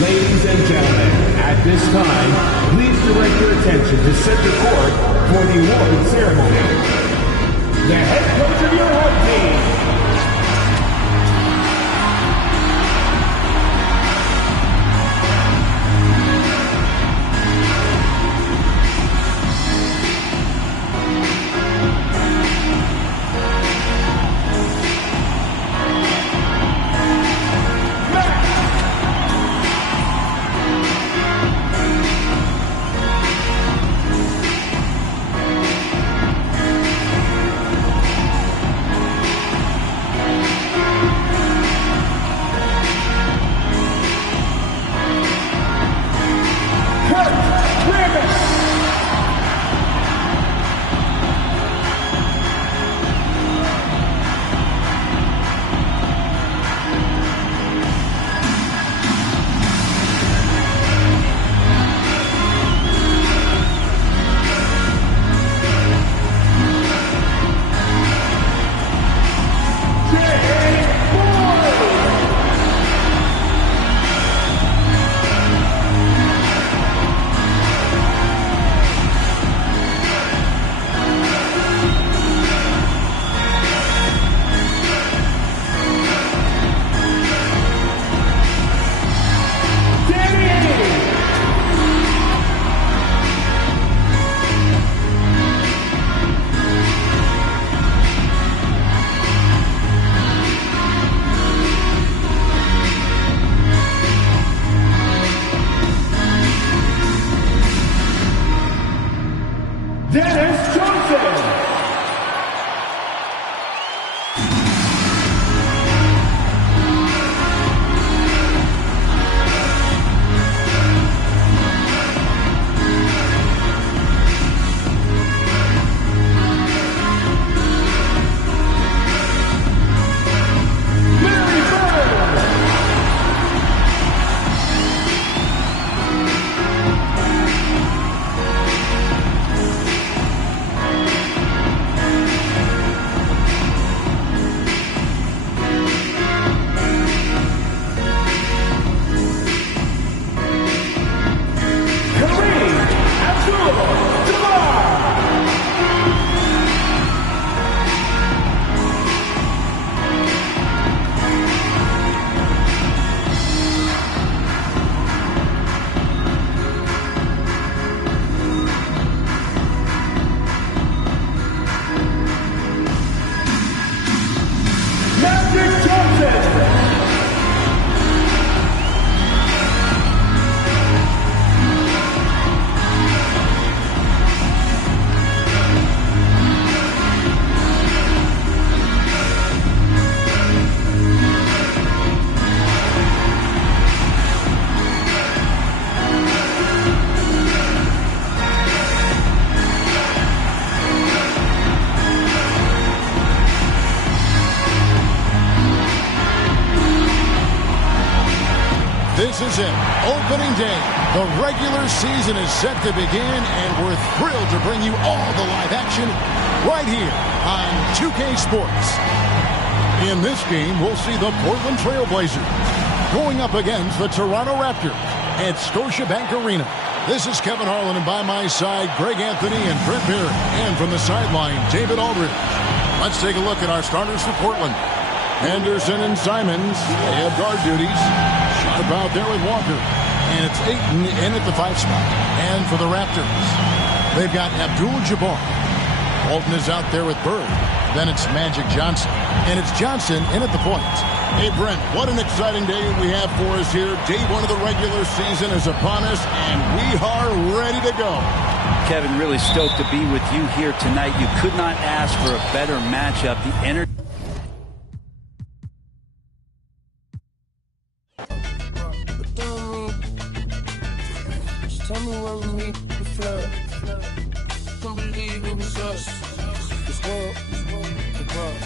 Ladies and gentlemen, at this time, please direct your attention to center court for the award ceremony. The head coach of your home team, This is it. Opening day. The regular season is set to begin, and we're thrilled to bring you all the live action right here on 2K Sports. In this game, we'll see the Portland Trail Blazers going up against the Toronto Raptors at Scotiabank Arena. This is Kevin Harlan, and by my side, Greg Anthony and Brent Barrett. And from the sideline, David Aldridge. Let's take a look at our starters for Portland. Henderson and Simons, they have guard duties. Sharp out there with Walker. And it's Ayton in at the 5 spot. And for the Raptors, they've got Abdul-Jabbar. Walton is out there with Bird. Then it's Magic Johnson. And it's Johnson in at the point. Hey, Brent, what an exciting day we have for us here. Day 1 of the regular season is upon us, and we are ready to go. Kevin, really stoked to be with you here tonight. You could not ask for a better matchup. The energy. Tell me what we need to flood. Don't believe it was us. It's world, the world.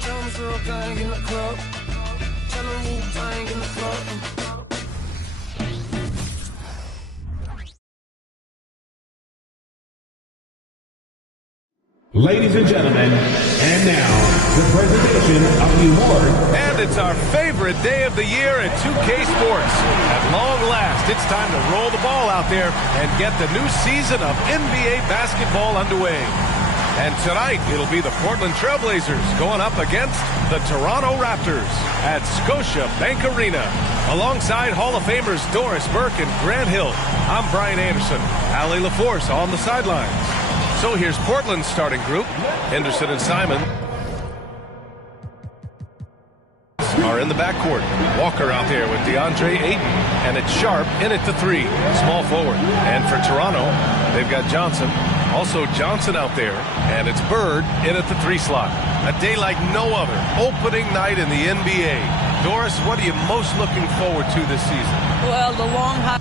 Tell me so I ain't in the club. Tell me I ain't in the club. Ladies and gentlemen, and now, the presentation of the award. And it's our favorite day of the year at 2K Sports. At long last, it's time to roll the ball out there and get the new season of NBA basketball underway. And tonight, it'll be the Portland Trail Blazers going up against the Toronto Raptors at Scotia Bank Arena. Alongside Hall of Famers Doris Burke and Grant Hill, I'm Brian Anderson. Allie LaForce on the sidelines. So here's Portland's starting group. Henderson and Simon are in the backcourt. Walker out there with DeAndre Ayton. And it's Sharp in at the 3, small forward. And for Toronto, they've got Johnson. Also Johnson out there. And it's Bird in at the 3 slot. A day like no other. Opening night in the NBA. Doris, what are you most looking forward to this season? Well, the long hot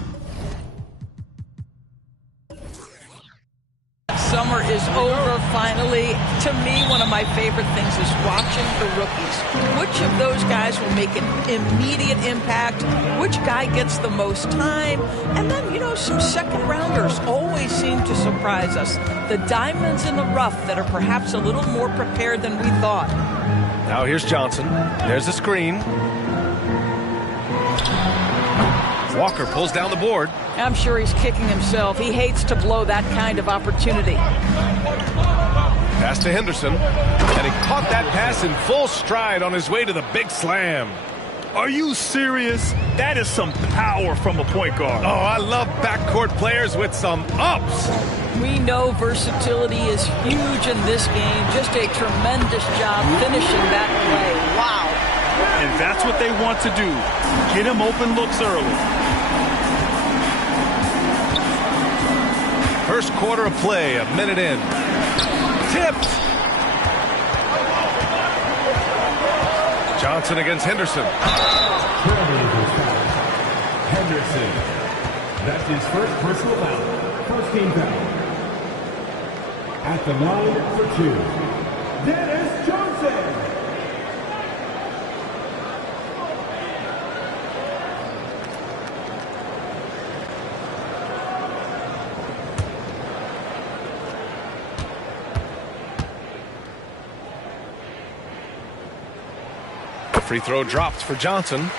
summer is over finally. To me, one of my favorite things is watching the rookies. Which of those guys will make an immediate impact? Which guy gets the most time? And then, some second rounders always seem to surprise us. The diamonds in the rough that are perhaps a little more prepared than we thought. Now here's Johnson. There's the screen. Walker pulls down the board. I'm sure he's kicking himself. He hates to blow that kind of opportunity. Pass to Henderson. And he caught that pass in full stride on his way to the big slam. Are you serious? That is some power from a point guard. Oh, I love backcourt players with some ups. We know versatility is huge in this game. Just a tremendous job finishing that play. Wow. And that's what they want to do. Get him open looks early. First quarter of play, a minute in. Tipped. Johnson against Henderson. Henderson. That's his first personal foul. First team foul. At the line for 2, Dennis Johnson. Free throw dropped for Johnson.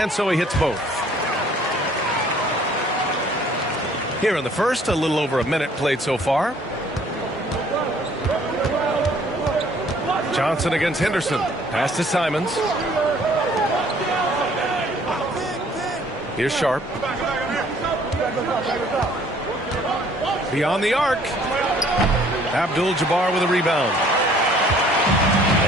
And so he hits both. Here in the first, a little over a minute played so far. Johnson against Henderson. Pass to Simons. Here's Sharp. Beyond the arc. Abdul-Jabbar with a rebound.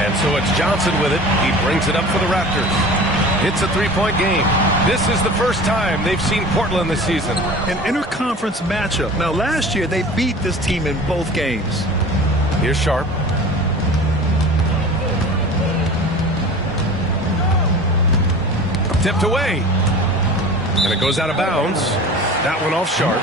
And so it's Johnson with it. He brings it up for the Raptors. It's a three-point game. This is the first time they've seen Portland this season. An interconference matchup. Now, last year, they beat this team in both games. Here's Sharp. Tipped away. And it goes out of bounds. That one off Sharp.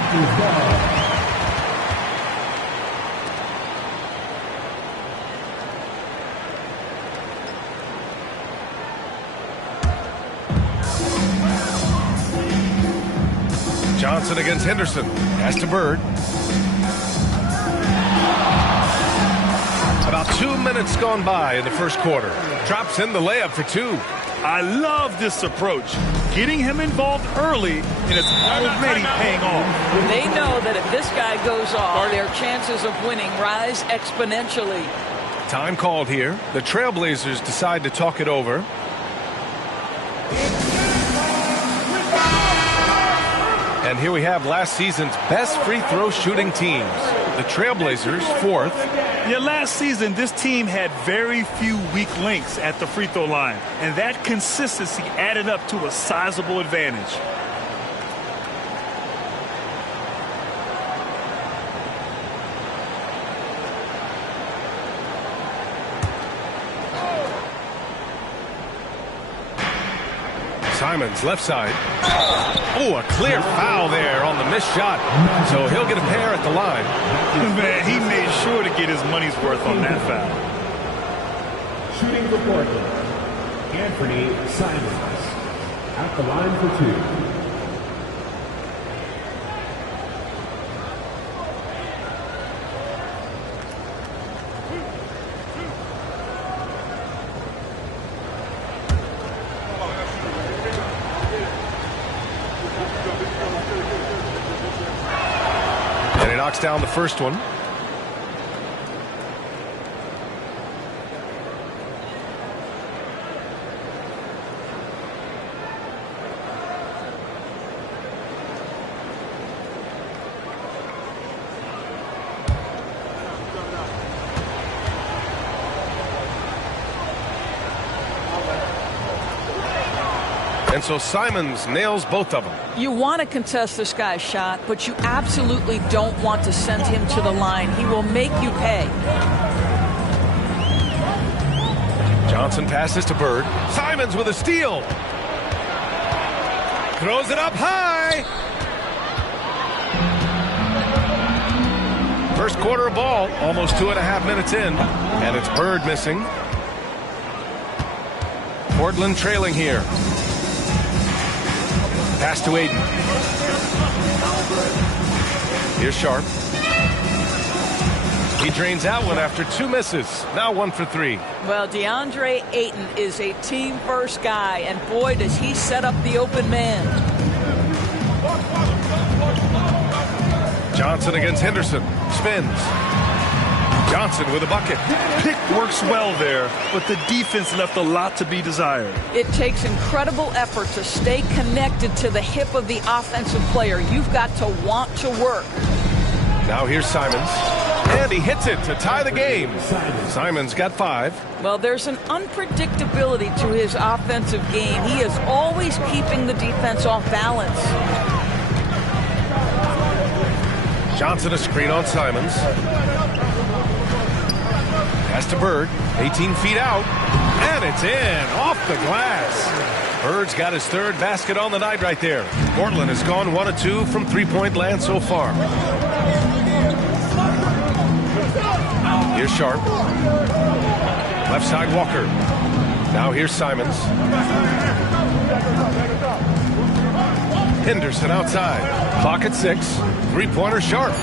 Johnson against Henderson. Pass to Bird. About 2 minutes gone by in the first quarter. Drops in the layup for 2. I love this approach. Getting him involved early, and it's already paying off. They know that if this guy goes off, their chances of winning rise exponentially. Time called here. The Trailblazers decide to talk it over. And here we have last season's best free throw shooting teams. The Trailblazers, 4th. Yeah, last season, this team had very few weak links at the free throw line. And that consistency added up to a sizable advantage. Simons, left side. Oh, a clear foul there on the missed shot. So he'll get a pair at the line. Man, he made sure to get his money's worth on that foul. Shooting for Portland, Anthony Simons. At the line for 2. And he knocks down the first one. And so Simons nails both of them. You want to contest this guy's shot, but you absolutely don't want to send him to the line. He will make you pay. Johnson passes to Bird. Simons with a steal. Throws it up high. First quarter of ball, almost 2.5 minutes in. And it's Bird missing. Portland trailing here. Pass to Aiden. Here's Sharp. He drains that one after 2 misses. Now 1 for 3. Well, DeAndre Ayton is a team-first guy, and boy, does he set up the open man. Johnson against Henderson. Spins. Johnson with a bucket. Pick works well there, but the defense left a lot to be desired. It takes incredible effort to stay connected to the hip of the offensive player. You've got to want to work. Now here's Simons. And he hits it to tie the game. Simons got 5. Well, there's an unpredictability to his offensive game. He is always keeping the defense off balance. Johnson a screen on Simons. Pass to Bird, 18 feet out, and it's in, off the glass. Bird's got his 3rd basket on the night right there. Portland has gone 1 of 2 from three-point land so far. Here's Sharp. Left side Walker. Now here's Simons. Henderson outside. Clock at 6. Three-pointer Sharp.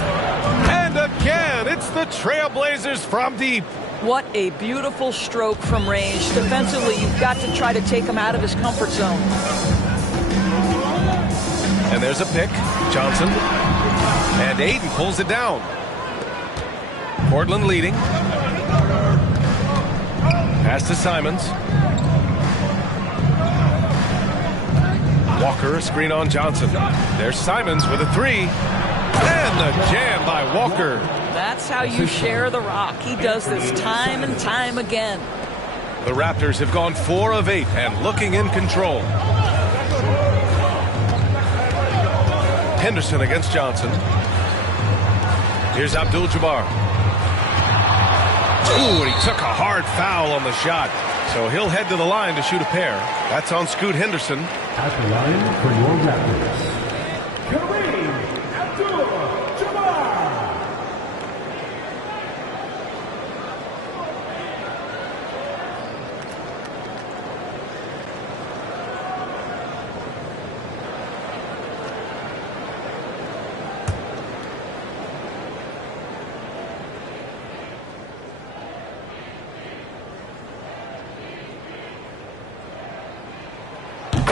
And again, it's the Trailblazers from deep. What a beautiful stroke from range. Defensively, you've got to try to take him out of his comfort zone. And there's a pick. Johnson. And Aiden pulls it down. Portland leading. Pass to Simons. Walker, a screen on Johnson. There's Simons with a 3. And the jam by Walker. That's how you share the rock. He does this time and time again. The Raptors have gone 4 of 8 and looking in control. Henderson against Johnson. Here's Abdul-Jabbar. Ooh, and he took a hard foul on the shot. So he'll head to the line to shoot a pair. That's on Scoot Henderson. At the line for your Raptors, Kareem Abdul-Jabbar.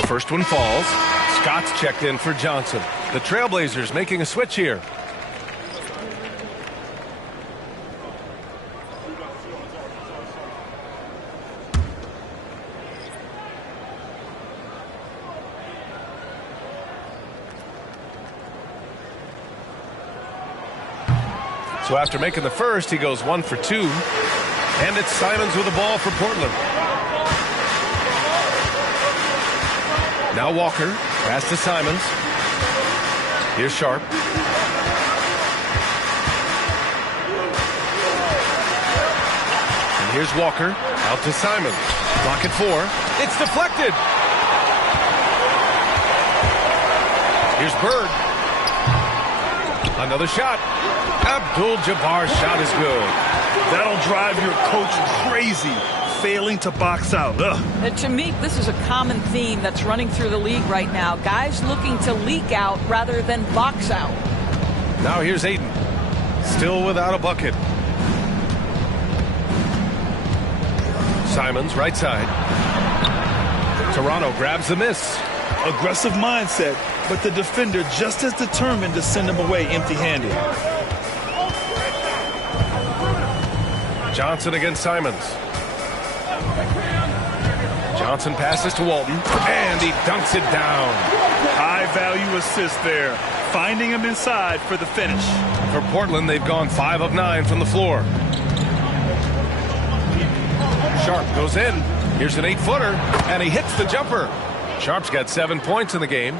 First one falls. Scott's checked in for Johnson. The Trailblazers making a switch here. So after making the first, he goes 1 for 2. And it's Simons with the ball for Portland. Now Walker, pass to Simons. Here's Sharp. And here's Walker, out to Simons. Clock at 4. It's deflected. Here's Bird. Another shot. Abdul-Jabbar's shot is good. That'll drive your coach crazy, failing to box out. And to me, this is a common theme that's running through the league right now. Guys looking to leak out rather than box out. Now here's Ayton. Still without a bucket. Simons, right side. Toronto grabs the miss. Aggressive mindset, but the defender just as determined to send him away empty-handed. Johnson against Simons. Johnson passes to Walton, and he dunks it down. High-value assist there, finding him inside for the finish. For Portland, they've gone 5 of 9 from the floor. Sharp goes in. Here's an 8-footer, and he hits the jumper. Sharp's got 7 points in the game.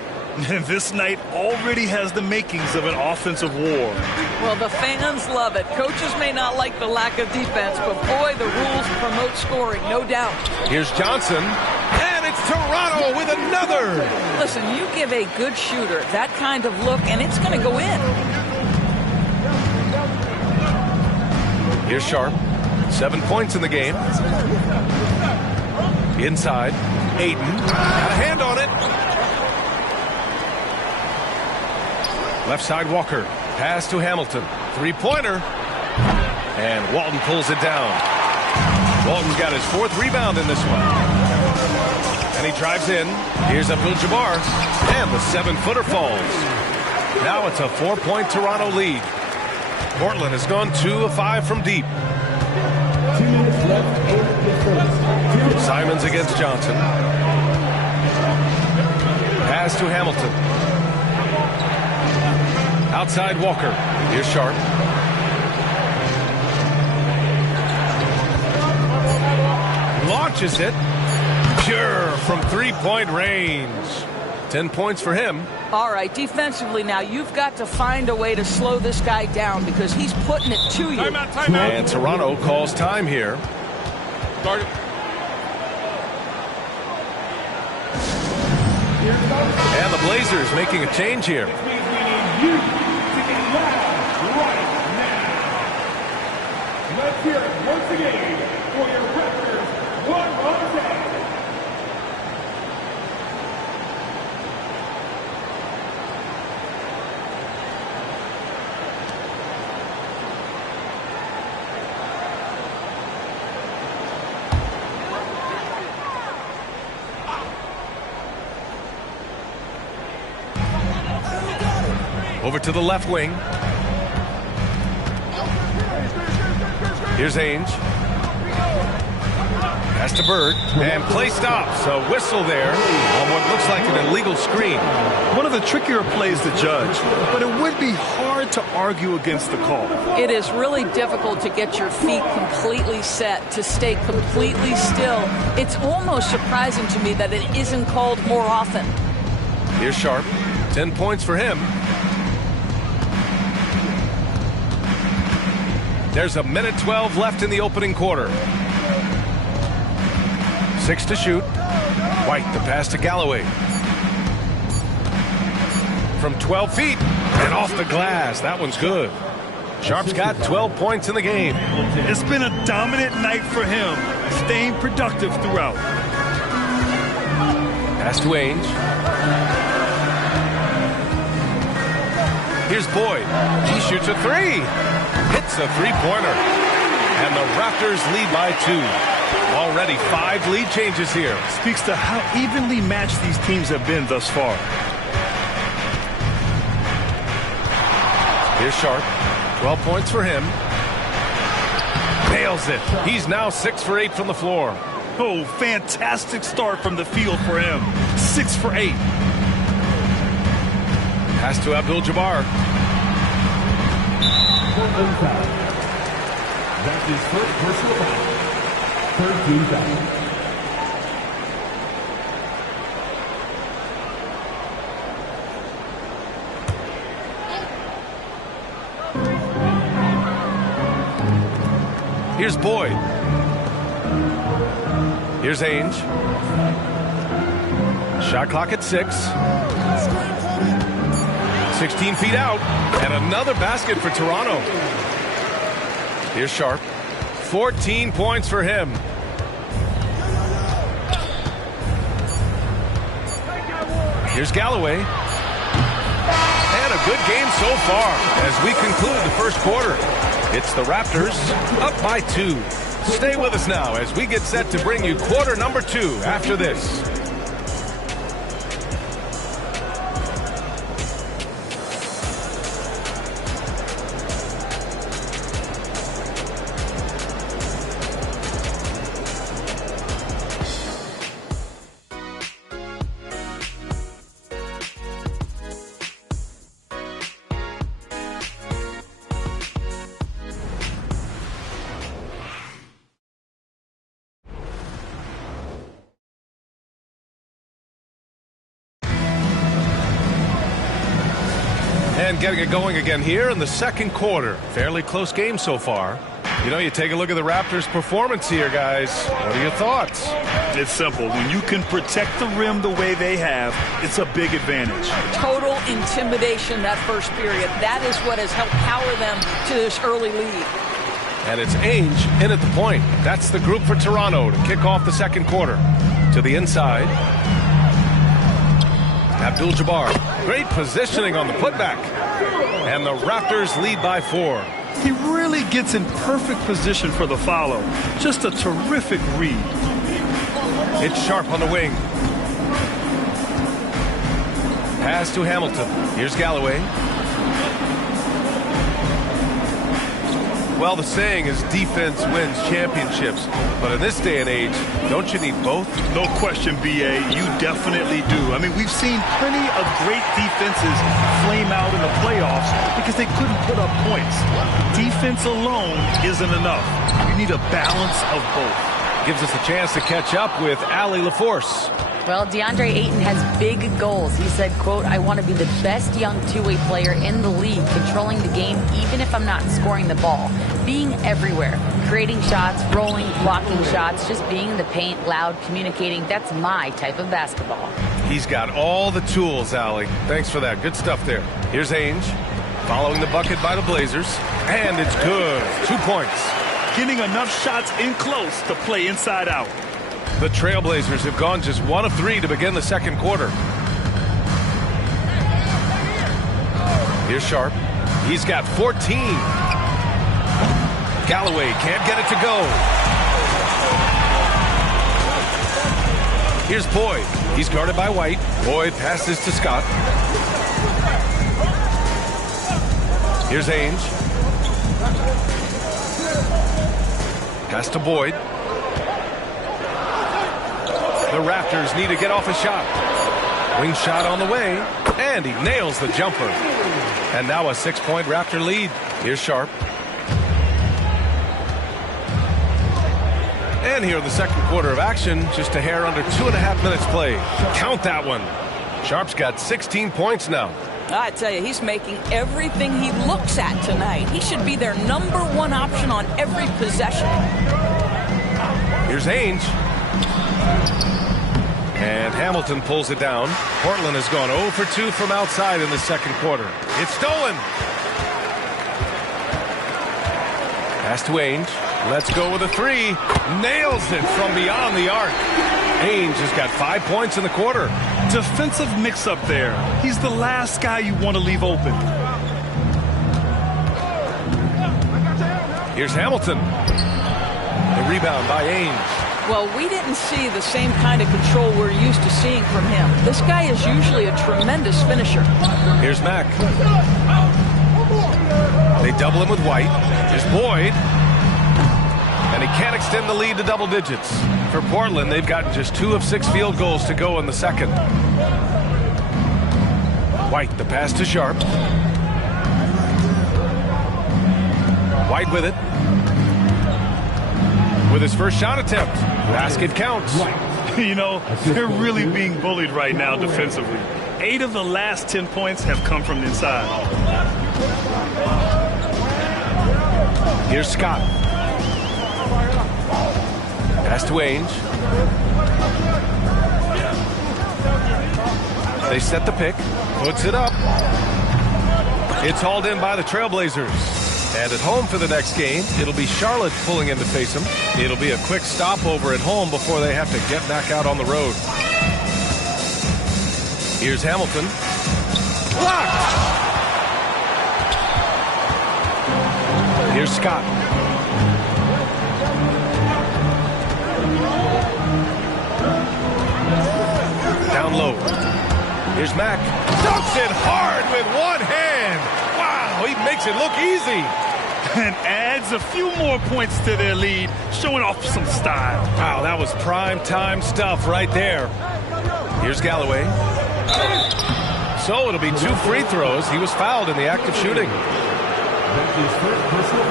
And this night already has the makings of an offensive war. Well, the fans love it. Coaches may not like the lack of defense, but boy, the rules promote scoring, no doubt. Here's Johnson, and it's Toronto with another. Listen, you give a good shooter that kind of look, and it's going to go in. Here's Sharp, 7 points in the game. Inside, Ayton, got a hand on it. Left side, Walker. Pass to Hamilton. Three-pointer. And Walton pulls it down. Walton's got his 4th rebound in this one. And he drives in. Here's Abdul-Jabbar. And the 7-footer falls. Now it's a 4-point Toronto lead. Portland has gone 2 of 5 from deep. 2 minutes left in the first. Simons against Johnson. Pass to Hamilton. Outside Walker. Here's Sharp. Launches it. Pure from 3-point range. 10 points for him. All right, defensively now, you've got to find a way to slow this guy down because he's putting it to you. Timeout. And Toronto calls time here. Start it. And the Blazers making a change here. Which means we need you to get loud right now. Let's hear it once again for your Raptors. One more time. Over to the left wing. Here's Ainge. Pass to Bird. And play stops. A whistle there on what looks like an illegal screen. One of the trickier plays to judge, but it would be hard to argue against the call. It is really difficult to get your feet completely set, to stay completely still. It's almost surprising to me that it isn't called more often. Here's Sharp. 10 points for him. There's a minute 12 left in the opening quarter. 6 to shoot. White, the pass to Galloway. From 12 feet and off the glass. That one's good. Sharp's got 12 points in the game. It's been a dominant night for him, staying productive throughout. Pass to Ainge. Here's Boyd. He shoots a 3. Hits a 3-pointer. And the Raptors lead by 2. Already 5 lead changes here. Speaks to how evenly matched these teams have been thus far. Here's Sharp. 12 points for him. Nails it. He's now 6 for 8 from the floor. Oh, fantastic start from the field for him. 6 for 8. Pass to Abdul-Jabbar. That's his first personal foul. 13 fouls. Here's Boyd. Here's Ainge. Shot clock at 6. 16 feet out, and another basket for Toronto. Here's Sharp. 14 points for him. Here's Galloway. And a good game so far as we conclude the first quarter. It's the Raptors up by 2. Stay with us now as we get set to bring you quarter number 2 after this. And getting it going again here in the second quarter. Fairly close game so far. You know, you take a look at the Raptors' performance here, guys. What are your thoughts? It's simple. When you can protect the rim the way they have, it's a big advantage. Total intimidation that first period. That is what has helped power them to this early lead. And it's Ainge in at the point. That's the group for Toronto to kick off the second quarter. To the inside. Abdul-Jabbar. Great positioning on the putback. And the Raptors lead by 4. He really gets in perfect position for the follow. Just a terrific read. It's Sharp on the wing. Pass to Hamilton. Here's Galloway. Well, the saying is defense wins championships. But in this day and age, don't you need both? No question, B.A. You definitely do. I mean, we've seen plenty of great defenses flame out in the playoffs because they couldn't put up points. Defense alone isn't enough. You need a balance of both. Gives us a chance to catch up with Allie LaForce. Well, DeAndre Ayton has big goals. He said, quote, "I want to be the best young two-way player in the league, controlling the game even if I'm not scoring the ball. Being everywhere, creating shots, rolling, blocking shots, just being in the paint, loud, communicating. That's my type of basketball." He's got all the tools, Allie. Thanks for that. Good stuff there. Here's Ainge, following the bucket by the Blazers. And it's good. 2 points. Getting enough shots in close to play inside out. The Trailblazers have gone just 1 of 3 to begin the second quarter. Here's Sharp. He's got 14. Galloway can't get it to go. Here's Boyd. He's guarded by White. Boyd passes to Scott. Here's Ainge. Pass to Boyd. The Raptors need to get off a shot. Wing shot on the way, and he nails the jumper. And now a 6-point Raptor lead. Here's Sharp. And here in the second quarter of action, just a hair under 2.5 minutes played. Count that one. Sharp's got 16 points now. I tell you, he's making everything he looks at tonight. He should be their #1 option on every possession. Here's Ainge. And Hamilton pulls it down. Portland has gone 0 for 2 from outside in the second quarter. It's stolen. Pass to Ainge. Let's go with a 3. Nails it from beyond the arc. Ainge has got 5 points in the quarter. Defensive mix-up there. He's the last guy you want to leave open. Here's Hamilton. The rebound by Ainge. Well, we didn't see the same kind of control we're used to seeing from him. This guy is usually a tremendous finisher. Here's Mack. They double him with White. Here's Boyd. And he can't extend the lead to double digits. For Portland, they've gotten just 2 of 6 field goals to go in the second. White, the pass to Sharp. White with it. With his first shot attempt. Basket counts. You know, they're really being bullied right now defensively. 8 of the last 10 points have come from inside. Here's Scott. Pass to Ainge. They set the pick. Puts it up. It's hauled in by the Trailblazers. And at home for the next game, it'll be Charlotte pulling in to face them. It'll be a quick stopover at home before they have to get back out on the road. Here's Hamilton. Blocked! Here's Scott. Down low. Here's Mack. Dunks it hard with one hand. Wow, he makes it look easy. And adds a few more points to their lead, showing off some style. Wow, that was prime time stuff right there. Here's Galloway. So it'll be 2 free throws. He was fouled in the act of shooting.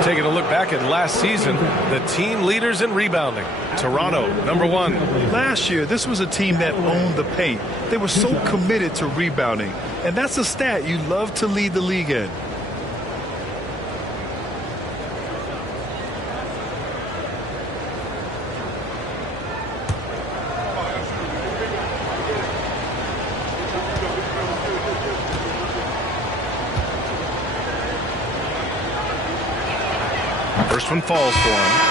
Taking a look back at last season, the team leaders in rebounding. Toronto, number 1. Last year, this was a team that owned the paint. They were so committed to rebounding. And that's a stat you love to lead the league in. First one falls for him.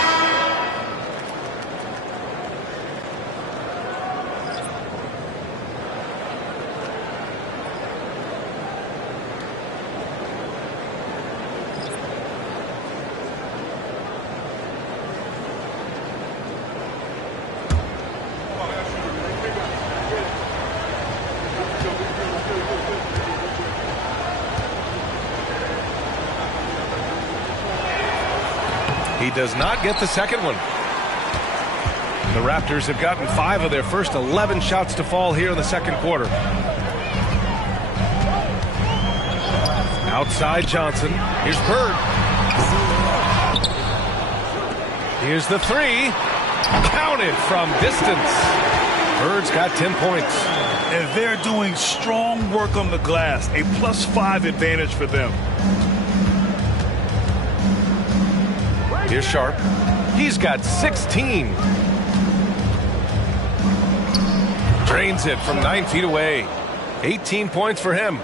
He does not get the second one. The Raptors have gotten 5 of their first 11 shots to fall here in the second quarter. Outside Johnson. Here's Bird. Here's the 3. Counted from distance. Bird's got 10 points. And they're doing strong work on the glass. A +5 advantage for them. Here's Sharp. He's got 16. Drains it from 9 feet away. 18 points for him.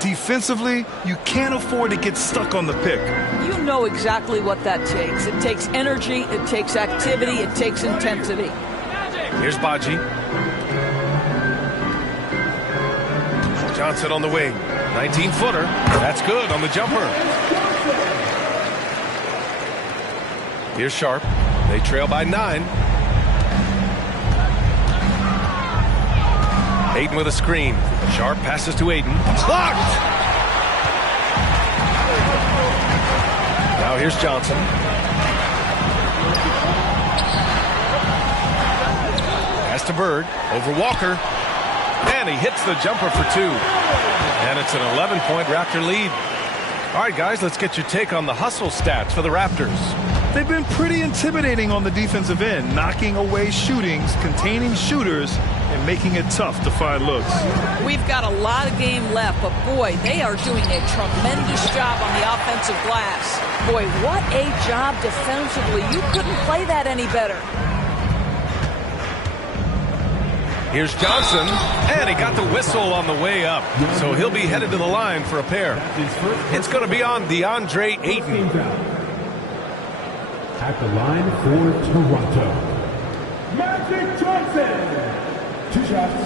Defensively, you can't afford to get stuck on the pick. You know exactly what that takes. It takes energy, it takes activity, it takes intensity. Here's Baji. Johnson on the wing. 19-footer. That's good on the jumper. Here's Sharp. They trail by 9. Ayton with a screen. Sharp passes to Ayton. Blocked! Now here's Johnson. Pass to Bird. Over Walker. And he hits the jumper for 2. And it's an 11-point Raptor lead. All right, guys, let's get your take on the hustle stats for the Raptors. They've been pretty intimidating on the defensive end, knocking away shootings, containing shooters, and making it tough to find looks. We've got a lot of game left, but boy, they are doing a tremendous job on the offensive glass. Boy, what a job defensively. You couldn't play that any better. Here's Johnson, and he got the whistle on the way up, so he'll be headed to the line for a pair. It's going to be on DeAndre Ayton. At the line for Toronto, Magic Johnson. 2 shots.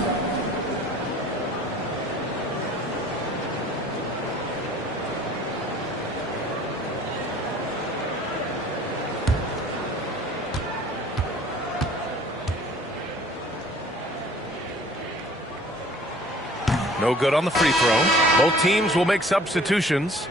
No good on the free throw. Both teams will make substitutions.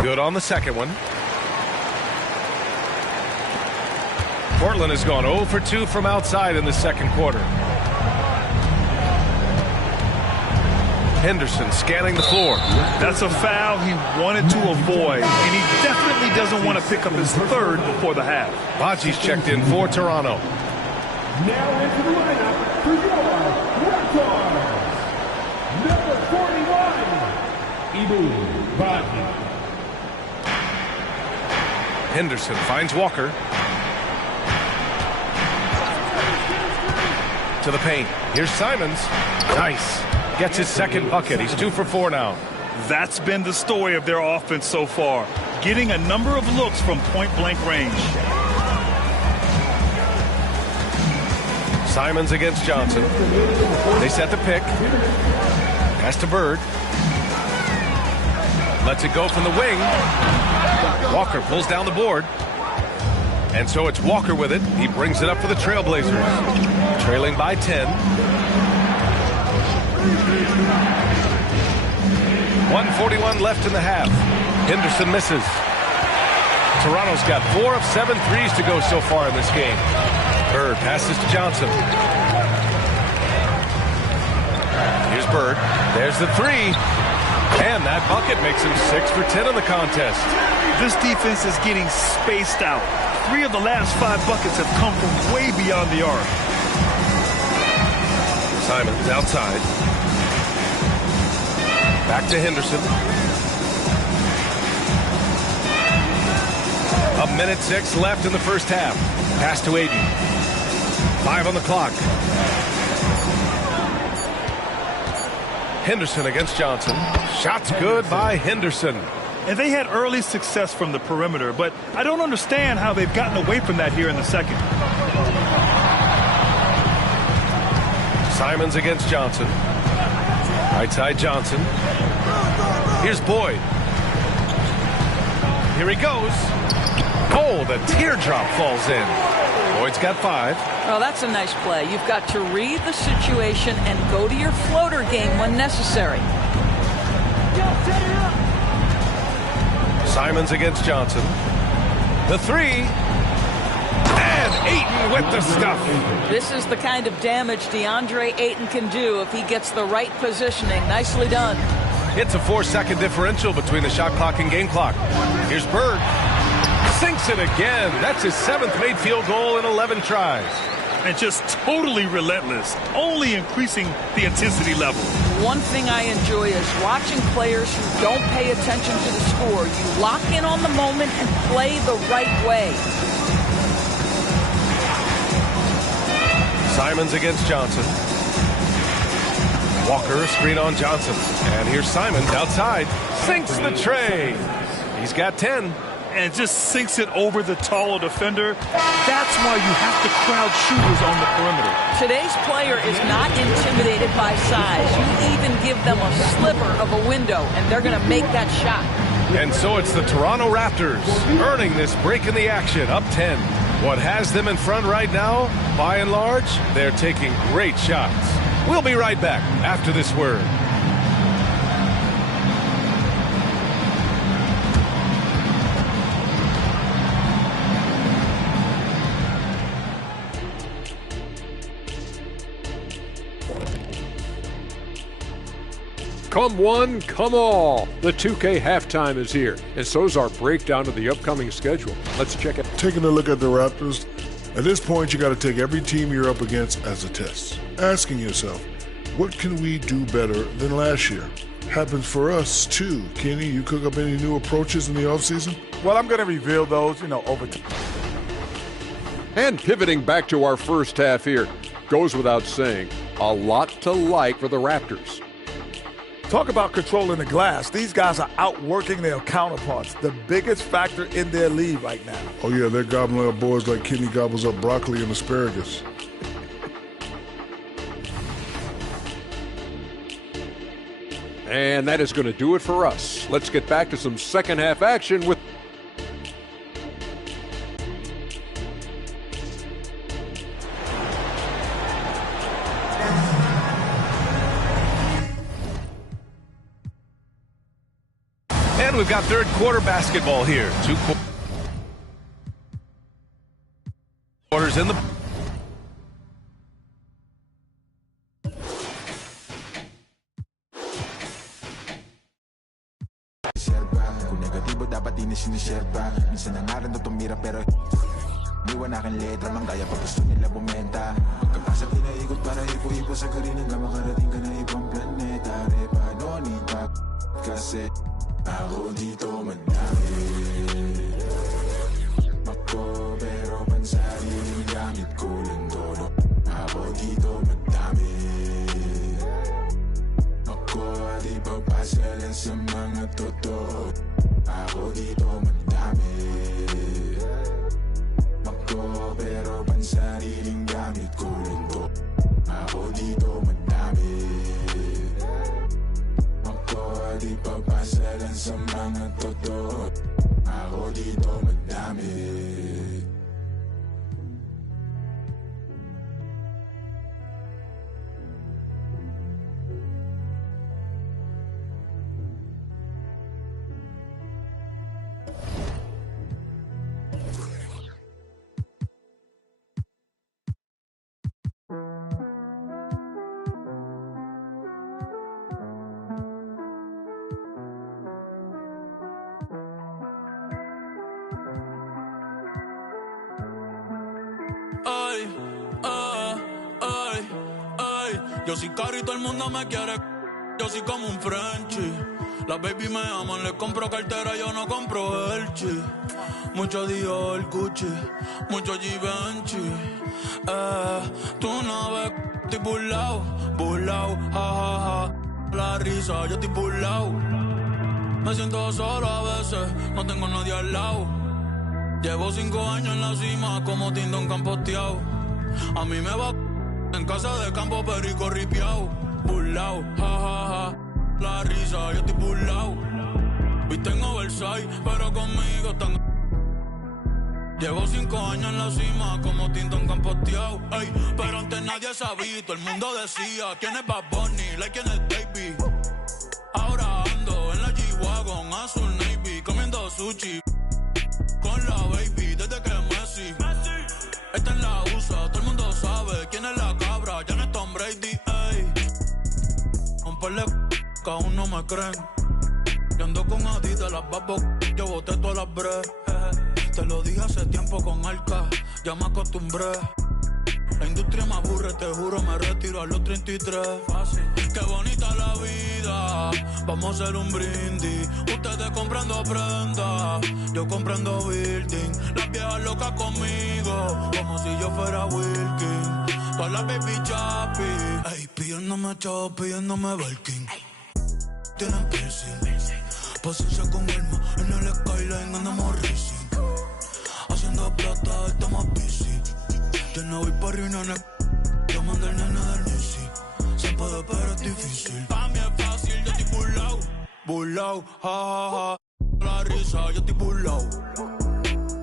Good on the second one. Portland has gone 0 for 2 from outside in the second quarter. Henderson scanning the floor. That's a foul he wanted to avoid, and he definitely doesn't want to pick up his 3rd before the half. Baji's checked in for Toronto. Now into the lineup for your Raptors, number Henderson finds Walker. To the paint. Here's Simons. Nice. Gets his second bucket. He's 2 for 4 now. That's been the story of their offense so far. Getting a number of looks from point-blank range. Simons against Johnson. They set the pick. Pass to Bird. Lets it go from the wing. Walker pulls down the board. And so it's Walker with it. He brings it up for the Trailblazers. Trailing by 10. 1:41 left in the half. Henderson misses. Toronto's got 4 of 7 threes to go so far in this game. Bird passes to Johnson. Here's Bird. There's the 3. And that bucket makes him 6 for 10 in the contest. This defense is getting spaced out. 3 of the last 5 buckets have come from way beyond the arc. Simons outside. Back to Henderson. 1:06 left in the first half. Pass to Aiden. 5 on the clock. Henderson against Johnson. Shots good by Henderson. And they had early success from the perimeter, but I don't understand how they've gotten away from that here in the second. Simons against Johnson. Right side Johnson. Here's Boyd. Here he goes. Oh, the teardrop falls in. Boyd's got 5. Well, that's a nice play. You've got to read the situation and go to your floater game when necessary. Simons against Johnson. The 3. And Ayton with the stuff. This is the kind of damage DeAndre Ayton can do if he gets the right positioning. Nicely done. It's a 4-second differential between the shot clock and game clock. Here's Bird. Sinks it again. That's his 7th made field goal in 11 tries. And just totally relentless, only increasing the intensity level. One thing I enjoy is watching players who don't pay attention to the score. You lock in on the moment and play the right way. Simons against Johnson. Walker, a screen on Johnson. And here's Simons outside. Sinks the tray. He's got 10. And just sinks it over the taller defender. That's why you have to crowd shooters on the perimeter. Today's player is not intimidated by size. You even give them a sliver of a window, and they're going to make that shot. And so it's the Toronto Raptors earning this break in the action, up 10. What has them in front right now, by and large, they're taking great shots. We'll be right back after this word. Come one, come all. The 2K halftime is here, and so is our breakdown of the upcoming schedule. Let's check it. Taking a look at the Raptors, at this point you got to take every team you're up against as a test. Asking yourself, what can we do better than last year? Happens for us too. Kenny, you cook up any new approaches in the offseason? Well, I'm going to reveal those, over time. And pivoting back to our first half here, goes without saying, a lot to like for the Raptors. Talk about controlling the glass. These guys are outworking their counterparts, the biggest factor in their league right now. Oh, yeah, they're gobbling up boys like Kenny gobbles up broccoli and asparagus. And that is going to do it for us. Let's get back to some second half action with And we've got third quarter basketball here. 2 quarters in the... kasi ako dito madami. Ako pero pansariling gamit ko lang todo. Ako dito madami. Ako di papasalan sa mga totoo. Ako dito madami. Ako pero pansariling gamit ko lang to. Ako dito madami. Ako di papasalan sa mga totoo. Ako dito madami. Yo soy caro y todo el mundo me quiere. Yo soy como un Frenchie. Las baby me aman, les compro cartera, yo no compro Elchi. Mucho Dior, Gucci, mucho Givenchy. Tú no ves, estoy burlao, ja, ja, ja. La risa, yo estoy burlao. Me siento solo a veces, no tengo nadie al lado. Llevo 5 años en la cima como Tindón campoteado. A mí me va en casa de campo perico ripiao. Burlao, ja, ja, ja. La risa, yo estoy burlao. Viste en Oversize, pero conmigo están. Llevo 5 años en la cima como Tindón campoteado. Ey, pero antes nadie sabía, todo el mundo decía quién es Bad Bunny, like quién es Baby. Ahora ando en la G-Wagon, azul navy, comiendo sushi con la baby desde que Messi. Esta es la USA, todo el mundo sabe quién es la cabra, ya no es Tom Brady, ey. Un par de que aún no me creen. Yo ando con Adidas, las babos, yo boté todas las breves. Te lo dije hace tiempo con Arca, ya me acostumbré. La industria me aburre, te juro, me retiro a los 33. Fácil. Qué bonita la vida, vamos a hacer un brindis. Ustedes comprando prendas, yo comprando building. Las viejas locas conmigo, como si yo fuera Wilkin. Todas las baby chappy, ey, pidiéndome chavo, pidiéndome Belkin. Tienen piercing, paciencia con alma, en el skyline andamos racing. Haciendo plata, estamos busy. Yo no voy pa' reuniones, yo mando el nene del Nisi. Se puede, pero es difícil. Pa' mí es fácil, yo estoy burlao, ja, ja, ja. La risa, yo estoy burlao.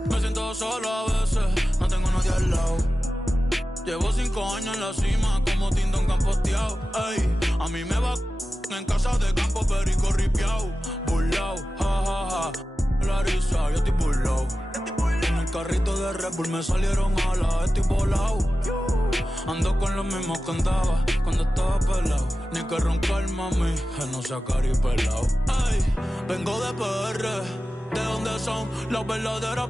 Me siento solo a veces, no tengo nadie al lado. Llevo 5 años en la cima, como Tindón campoteado. Ey, a mí me va en casa de campo, perico ripiao. Burlao, ja, ja, ja. La risa, yo estoy burlao. En el carrito de Red Bull me salieron alas, estoy volado. Ando con los mismos que andaba cuando estaba pelado. Ni que roncar, mami, que no sea cari pelado. Ey, vengo de PR, ¿de dónde son las verdaderas?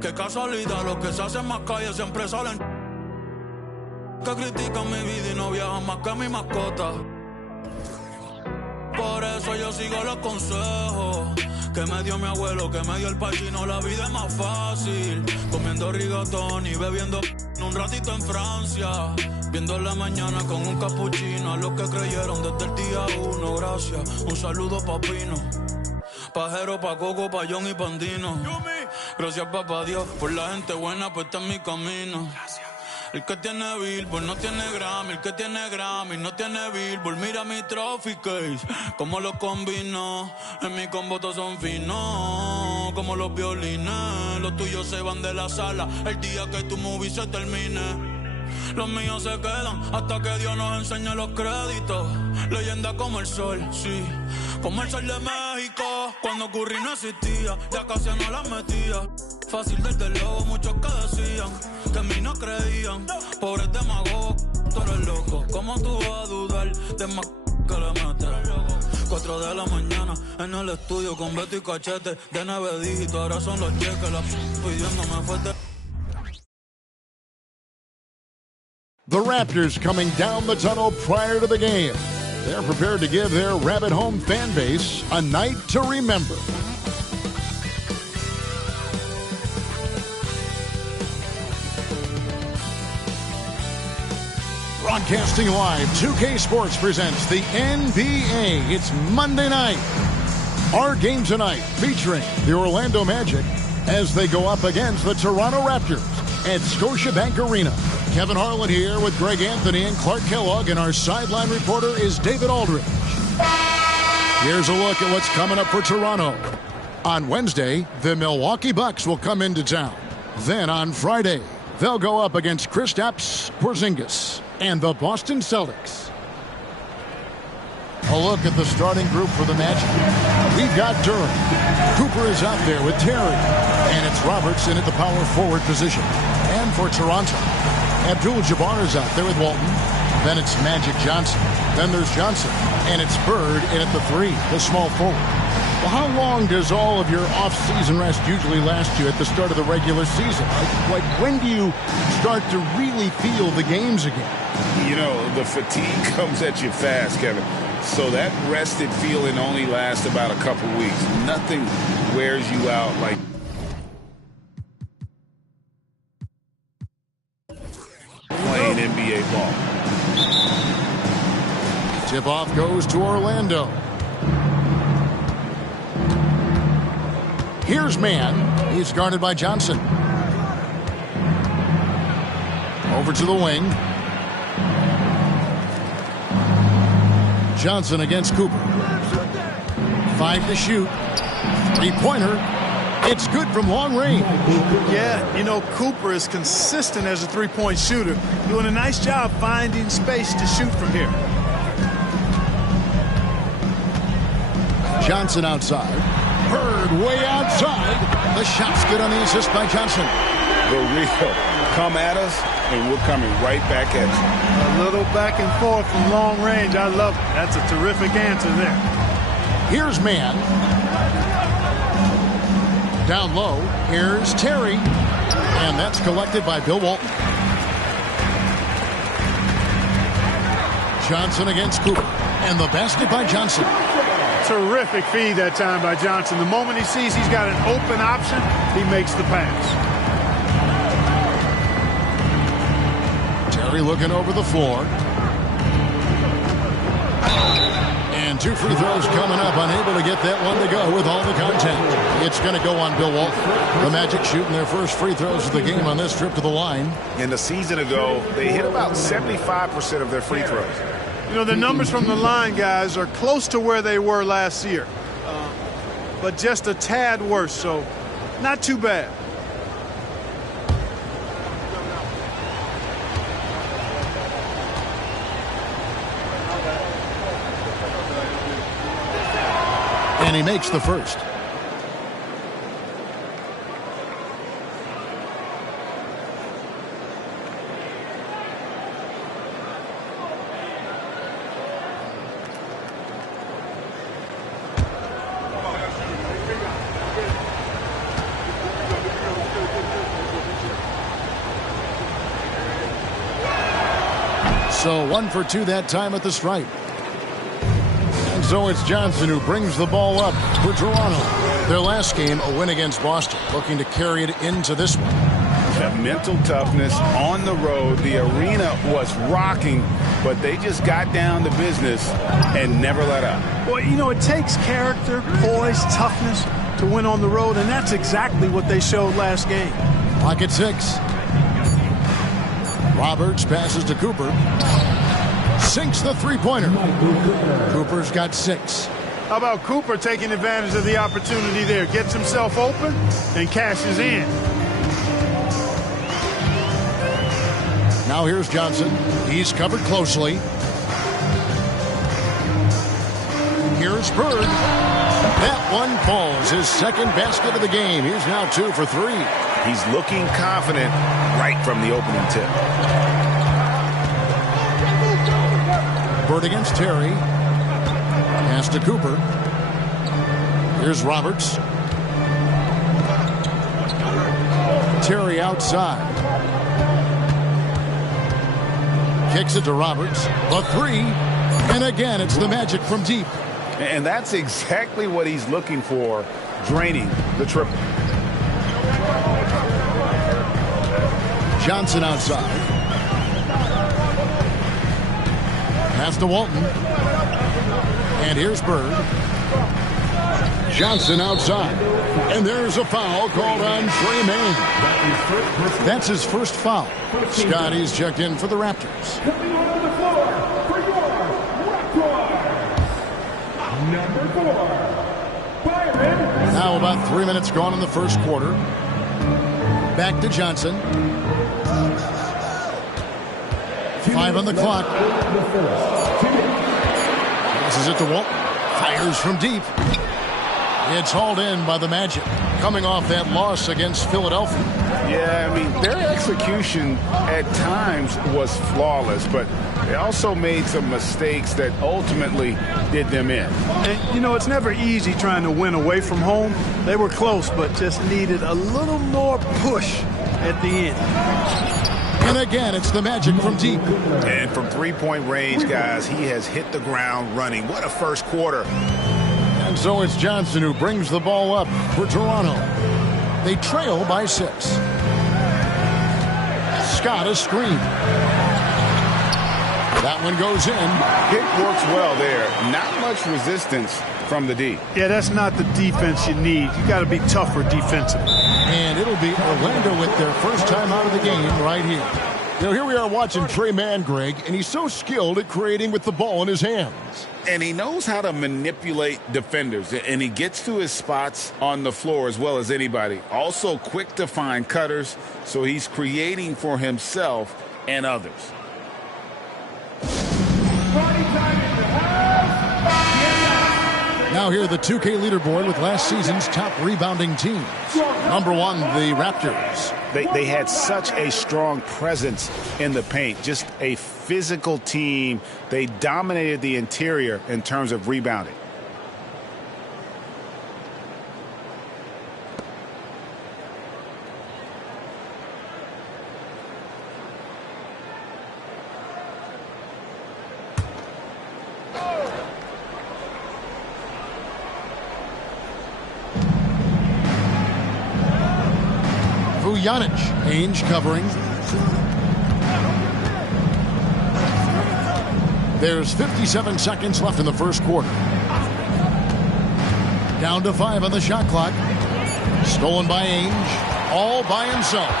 Qué casualidad, los que se hacen más calle siempre salen. Que critican mi vida y no viajan más que mi mascota. Por eso yo sigo los consejos que me dio mi abuelo, que me dio el pachino. La vida es más fácil comiendo rigatón y bebiendo un ratito en Francia, viendo la mañana con un capuchino. A los que creyeron desde el día 1, gracias. Un saludo pa' Pino, Pajero, pa' Coco, pa' John y Pandino. Gracias papá Dios por la gente buena puesta en mi camino. El que tiene Billboard no tiene Grammy, el que tiene Grammy no tiene Billboard. Mira mi trophy case, como lo combino. En mi combo todos son finos, como los violines. Los tuyos se van de la sala el día que tu movie se termine. Los míos se quedan hasta que Dios nos enseñe los créditos. Leyenda como el sol, sí, como el sol de México. Cuando Curry no existía, ya casi no la metía. Fácil desde el lobo, muchos que decían que en mí no creían. Pobres demagogos, tú eres loco. ¿Cómo tú vas a dudar de más que le metes? 4 de la mañana en el estudio con Beto y Cachete. De 9 dígitos, ahora son los cheques. La pidiéndome fuerte. The Raptors coming down the tunnel prior to the game. They're prepared to give their rabid home fan base a night to remember. Broadcasting live, 2K Sports presents the NBA. It's Monday night. Our game tonight featuring the Orlando Magic as they go up against the Toronto Raptors at Scotiabank Arena. Kevin Harlan here with Greg Anthony and Clark Kellogg, and our sideline reporter is David Aldridge. Here's a look at what's coming up for Toronto. On Wednesday, the Milwaukee Bucks will come into town. Then on Friday, they'll go up against Kristaps Porzingis and the Boston Celtics. A look at the starting group for the Magic. We've got Durant. Cooper is out there with Terry. And it's Robertson at the power forward position. And for Toronto, Abdul-Jabbar is out there with Walton. Then it's Magic Johnson. Then there's Johnson. And it's Bird in at the 3, the small forward. Well, how long does all of your off-season rest usually last you at the start of the regular season? Like when do you start to really feel the games again? You know, the fatigue comes at you fast, Kevin. So that rested feeling only lasts about a couple weeks. Nothing wears you out like playing NBA ball. Tip-off goes to Orlando. Here's Mann. He's guarded by Johnson. Over to the wing. Johnson against Cooper. 5 to shoot. 3-pointer. It's good from long range. Yeah, you know, Cooper is consistent as a three-point shooter, doing a nice job finding space to shoot from here. Johnson outside. Bird way outside. The shot's good on the assist by Johnson. The real come at us, and we're coming right back at you. A little back and forth from long range. I love it. That's a terrific answer there. Here's Mann. Down low. Here's Terry. And that's collected by Bill Walton. Johnson against Cooper. And the basket by Johnson. Terrific feed that time by Johnson. The moment he sees he's got an open option, he makes the pass. Terry looking over the floor. And 2 free throws coming up. Unable to get that one to go with all the contact. It's going to go on Bill Walton. The Magic shooting their first free throws of the game on this trip to the line. And a season ago, they hit about 75% of their free throws. You know, the numbers from the line, guys, are close to where they were last year. But just a tad worse, so not too bad. And he makes the first. So 1 for 2 that time at the stripe. And so it's Johnson who brings the ball up for Toronto. Their last game, a win against Boston, looking to carry it into this one. That mental toughness on the road. The arena was rocking, but they just got down to business and never let up. Well, you know, it takes character, poise, toughness to win on the road, and that's exactly what they showed last game. Clock at 6. Roberts passes to Cooper. Sinks the three-pointer. Cooper's got 6. How about Cooper taking advantage of the opportunity there? Gets himself open and cashes in. Now here's Johnson. He's covered closely. Here's Bird. That one falls. His second basket of the game. He's now 2 for 3. He's looking confident right from the opening tip. Bird against Terry. Pass to Cooper. Here's Roberts. Terry outside. Kicks it to Roberts. The 3. And again, it's the Magic from deep. And that's exactly what he's looking for, draining the triple. Johnson outside. Pass to Walton. And here's Bird. Johnson outside. And there's a foul called on Trey Mann. That's his first foul. Scotty's checked in for the Raptors. Coming onto the floor for your Raptors, number 4, Byron. Now about 3 minutes gone in the first quarter. Back to Johnson. 5 on the clock. Passes it to Walton. Fires from deep. It's hauled in by the Magic, coming off that loss against Philadelphia. Yeah, I mean, their execution at times was flawless, but they also made some mistakes that ultimately did them in. And, you know, it's never easy trying to win away from home. They were close, but just needed a little more push at the end. And again, it's the Magic from deep. And from three-point range, guys, he has hit the ground running. What a first quarter. And so it's Johnson who brings the ball up for Toronto. They trail by 6. Scott a screen. That one goes in. It works well there. Not much resistance from the D. Yeah, that's not the defense you need. You got to be tougher defensively. And it'll be Orlando with their first time out of the game right here. You know, here we are watching Trey Mann, Greg, and he's so skilled at creating with the ball in his hands. And he knows how to manipulate defenders, and he gets to his spots on the floor as well as anybody. Also quick to find cutters, so he's creating for himself and others. Now here the 2K leaderboard with last season's top rebounding teams. Number 1, the Raptors. They had such a strong presence in the paint, just a physical team. They dominated the interior in terms of rebounding. Vujanic, Ainge covering. There's 57 seconds left in the first quarter. Down to 5 on the shot clock. Stolen by Ainge, all by himself.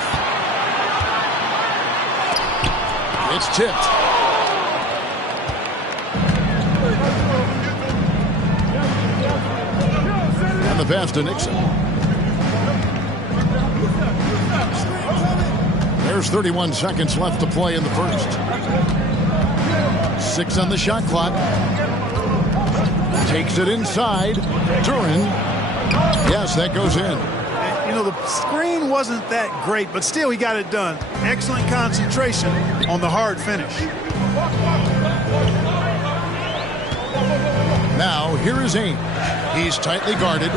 It's tipped. And the pass to Nixon. There's 31 seconds left to play in the first. 6 on the shot clock. Takes it inside. Duran. Yes, that goes in. You know, the screen wasn't that great, but still he got it done. Excellent concentration on the hard finish. Now, here is Ainge. He's tightly guarded.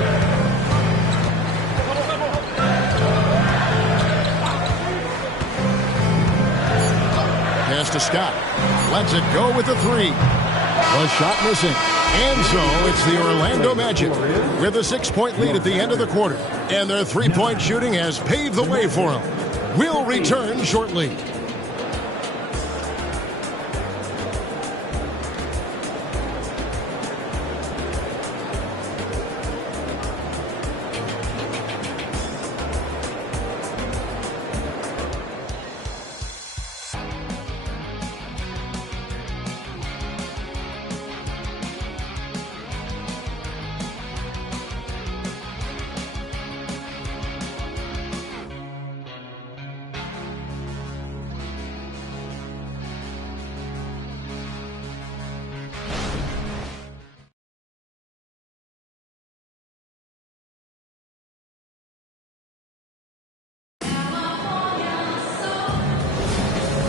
Pass to Scott. Lets it go with the 3. The shot missing. And so it's the Orlando Magic with a 6-point lead at the end of the quarter. And their 3-point shooting has paved the way for them. We'll return shortly.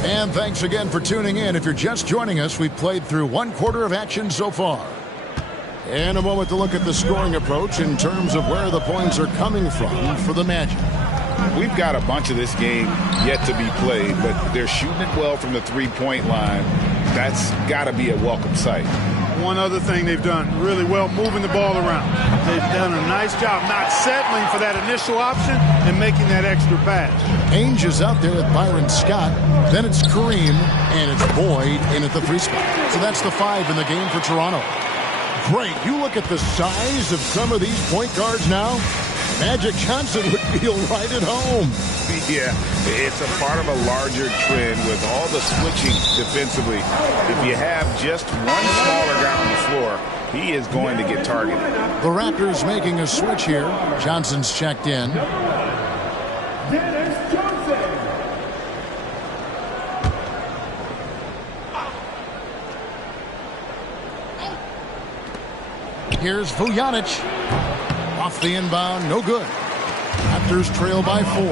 And thanks again for tuning in. If you're just joining us, we've played through 1 quarter of action so far. And a moment to look at the scoring approach in terms of where the points are coming from for the Magic. We've got a bunch of this game yet to be played, but they're shooting it well from the 3-point line. That's got to be a welcome sight. One other thing they've done really well, moving the ball around. They've done a nice job not settling for that initial option and making that extra pass. Ainge is out there with Byron Scott. Then it's Kareem, and it's Boyd in at the 3 spot. So that's the 5 in the game for Toronto. Great. You look at the size of some of these point guards now. Magic Johnson would feel right at home. Yeah, it's a part of a larger trend with all the switching defensively. If you have just one smaller guy on the floor, he is going to get targeted. The Raptors making a switch here. Johnson's checked in. Dennis Johnson. Here's Vujanic. Off the inbound, no good. Raptors trail by 4.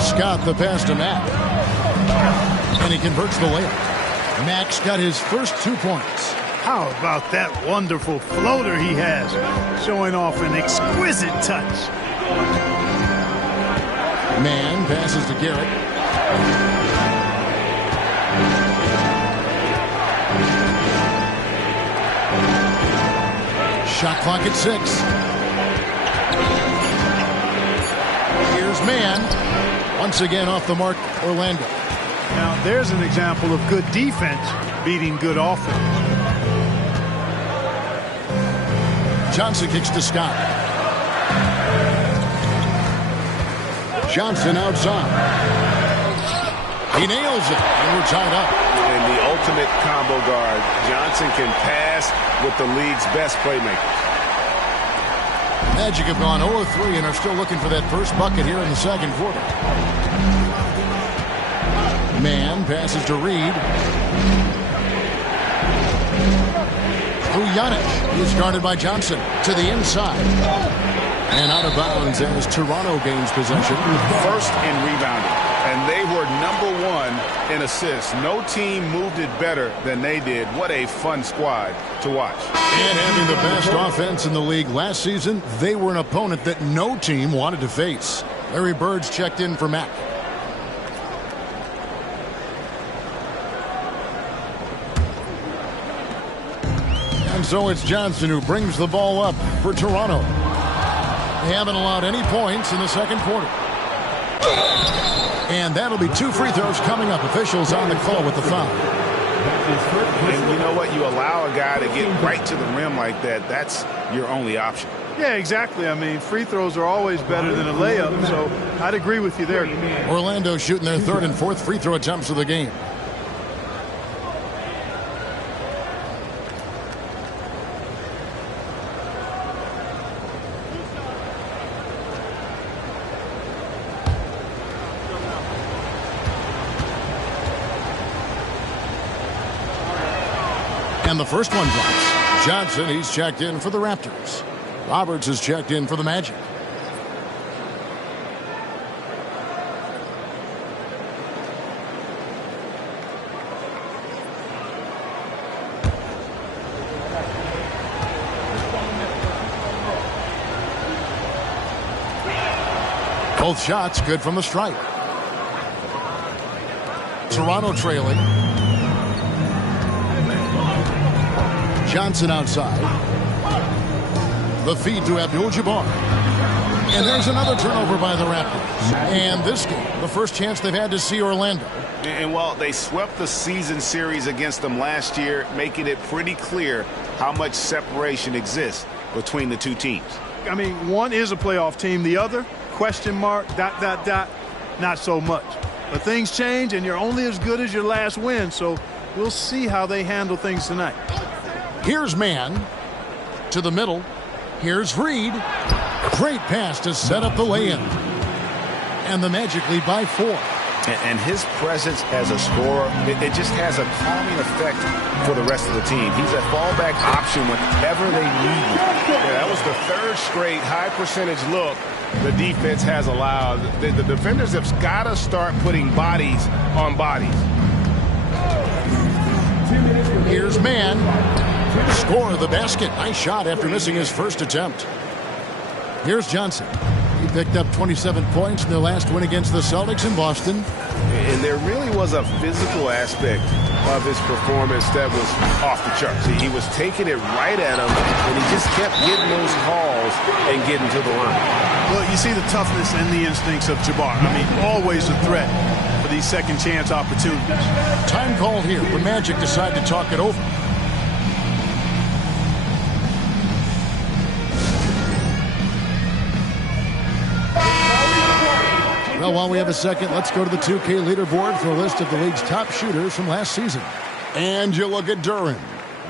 Scott the pass to Mack. And he converts the layup. Mack's got his first 2 points. How about that wonderful floater he has, showing off an exquisite touch. Man passes to Garrett. Shot clock at 6. Here's Man. Once again off the mark, Orlando. Now, there's an example of good defense beating good offense. Johnson kicks to Scott. Johnson outside. He nails it, and we're tied up. And the ultimate combo guard. Johnson can pass with the league's best playmakers. Magic have gone 0-3 and are still looking for that first bucket here in the second quarter. Man passes to Reed. Vujanic is guarded by Johnson to the inside. And out of bounds as Toronto gains possession. First in rebounding. And they were #1 in assists. No team moved it better than they did. What a fun squad to watch. And having the best offense in the league last season, they were an opponent that no team wanted to face. Larry Bird's checked in for Mack. And so it's Johnson who brings the ball up for Toronto. They haven't allowed any points in the second quarter. And that'll be 2 free throws coming up. Officials on the call with the foul. And you know what? You allow a guy to get right to the rim like that. That's your only option. Yeah, exactly. I mean, free throws are always better than a layup, so I'd agree with you there. Orlando shooting their 3rd and 4th free throw attempts of the game. And the first one drops. Johnson, he's checked in for the Raptors. Roberts is checked in for the Magic. Both shots good from the stripe. Toronto trailing. Johnson outside. The feed to Abdul-Jabbar. And there's another turnover by the Raptors. And this game, the first chance they've had to see Orlando. And well, they swept the season series against them last year, making it pretty clear how much separation exists between the two teams. I mean, one is a playoff team. The other, question mark, ... not so much. But things change, and you're only as good as your last win. So we'll see how they handle things tonight. Here's Man to the middle. Here's Reed. Great pass to set up the lay-in. And the Magic lead by 4. And his presence as a scorer, it just has a calming effect for the rest of the team. He's a fallback option whenever they need him. Yeah, that was the 3rd straight high percentage look the defense has allowed. The defenders have got to start putting bodies on bodies. Here's Man. Score the basket. Nice shot after missing his first attempt. Here's Johnson. He picked up 27 points in their last win against the Celtics in Boston. And there really was a physical aspect of his performance that was off the charts. He was taking it right at him, and he just kept getting those calls and getting to the line. Well, you see the toughness and the instincts of Jabbar. I mean, always a threat for these second chance opportunities. Time called here. The Magic decide to talk it over. Well, while we have a second, let's go to the 2K leaderboard for a list of the league's top shooters from last season. And you look at Duren,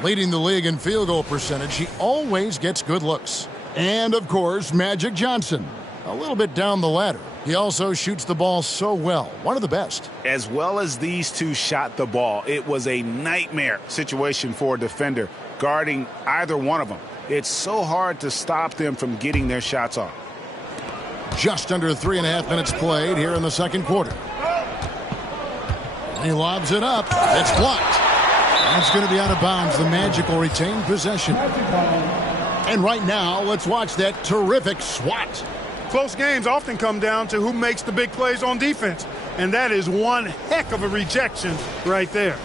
leading the league in field goal percentage. He always gets good looks. And, of course, Magic Johnson, a little bit down the ladder. He also shoots the ball so well, one of the best. As well as these two shot the ball, it was a nightmare situation for a defender guarding either one of them. It's so hard to stop them from getting their shots off. Just under 3.5 minutes played here in the second quarter. He lobs it up. It's blocked. That's going to be out of bounds. The Magic will retain possession. And right now, let's watch that terrific swat. Close games often come down to who makes the big plays on defense. And that is one heck of a rejection right there.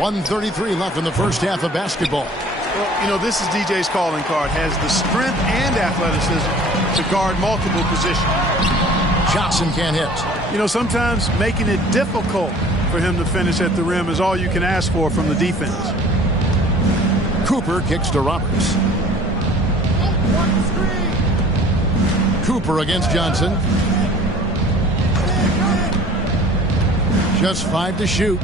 .133 left in the first half of basketball. Well, you know, this is DJ's calling card. Has the strength and athleticism to guard multiple positions. Johnson can't hit. You know, sometimes making it difficult for him to finish at the rim is all you can ask for from the defense. Cooper kicks to Roberts. Cooper against Johnson. Just 5 to shoot.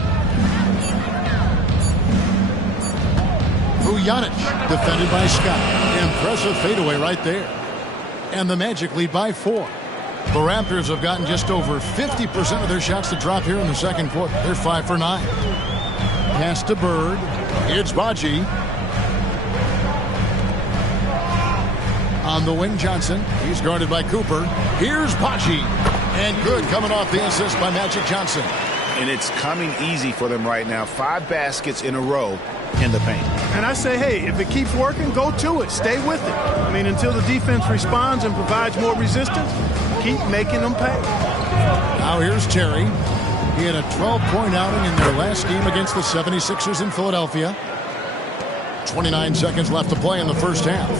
Vujanic, defended by Scott. Impressive fadeaway right there. And the Magic lead by 4. The Raptors have gotten just over 50% of their shots to drop here in the second quarter. They're 5 for 9. Pass to Bird. It's Baji. On the wing, Johnson. He's guarded by Cooper. Here's Baji. And good coming off the assist by Magic Johnson. And it's coming easy for them right now. 5 baskets in a row in the paint. And I say, hey, if it keeps working, go to it. Stay with it. I mean, until the defense responds and provides more resistance, keep making them pay. Now here's Terry. He had a 12-point outing in their last game against the 76ers in Philadelphia. 29 seconds left to play in the first half.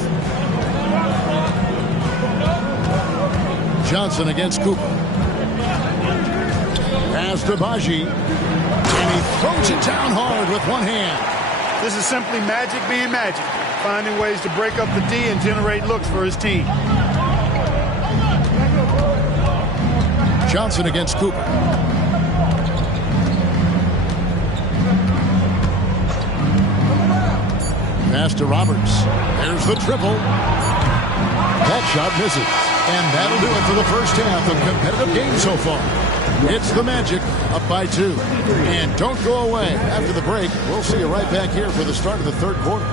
Johnson against Cooper. Pass to Baji. And he throws it down hard with one hand. This is simply Magic being Magic, finding ways to break up the D and generate looks for his team. Johnson against Cooper. Pass to Roberts. There's the triple. That shot misses. And that'll do it for the first half of competitive game so far. It's the Magic up by 2. And don't go away. After the break, we'll see you right back here for the start of the third quarter.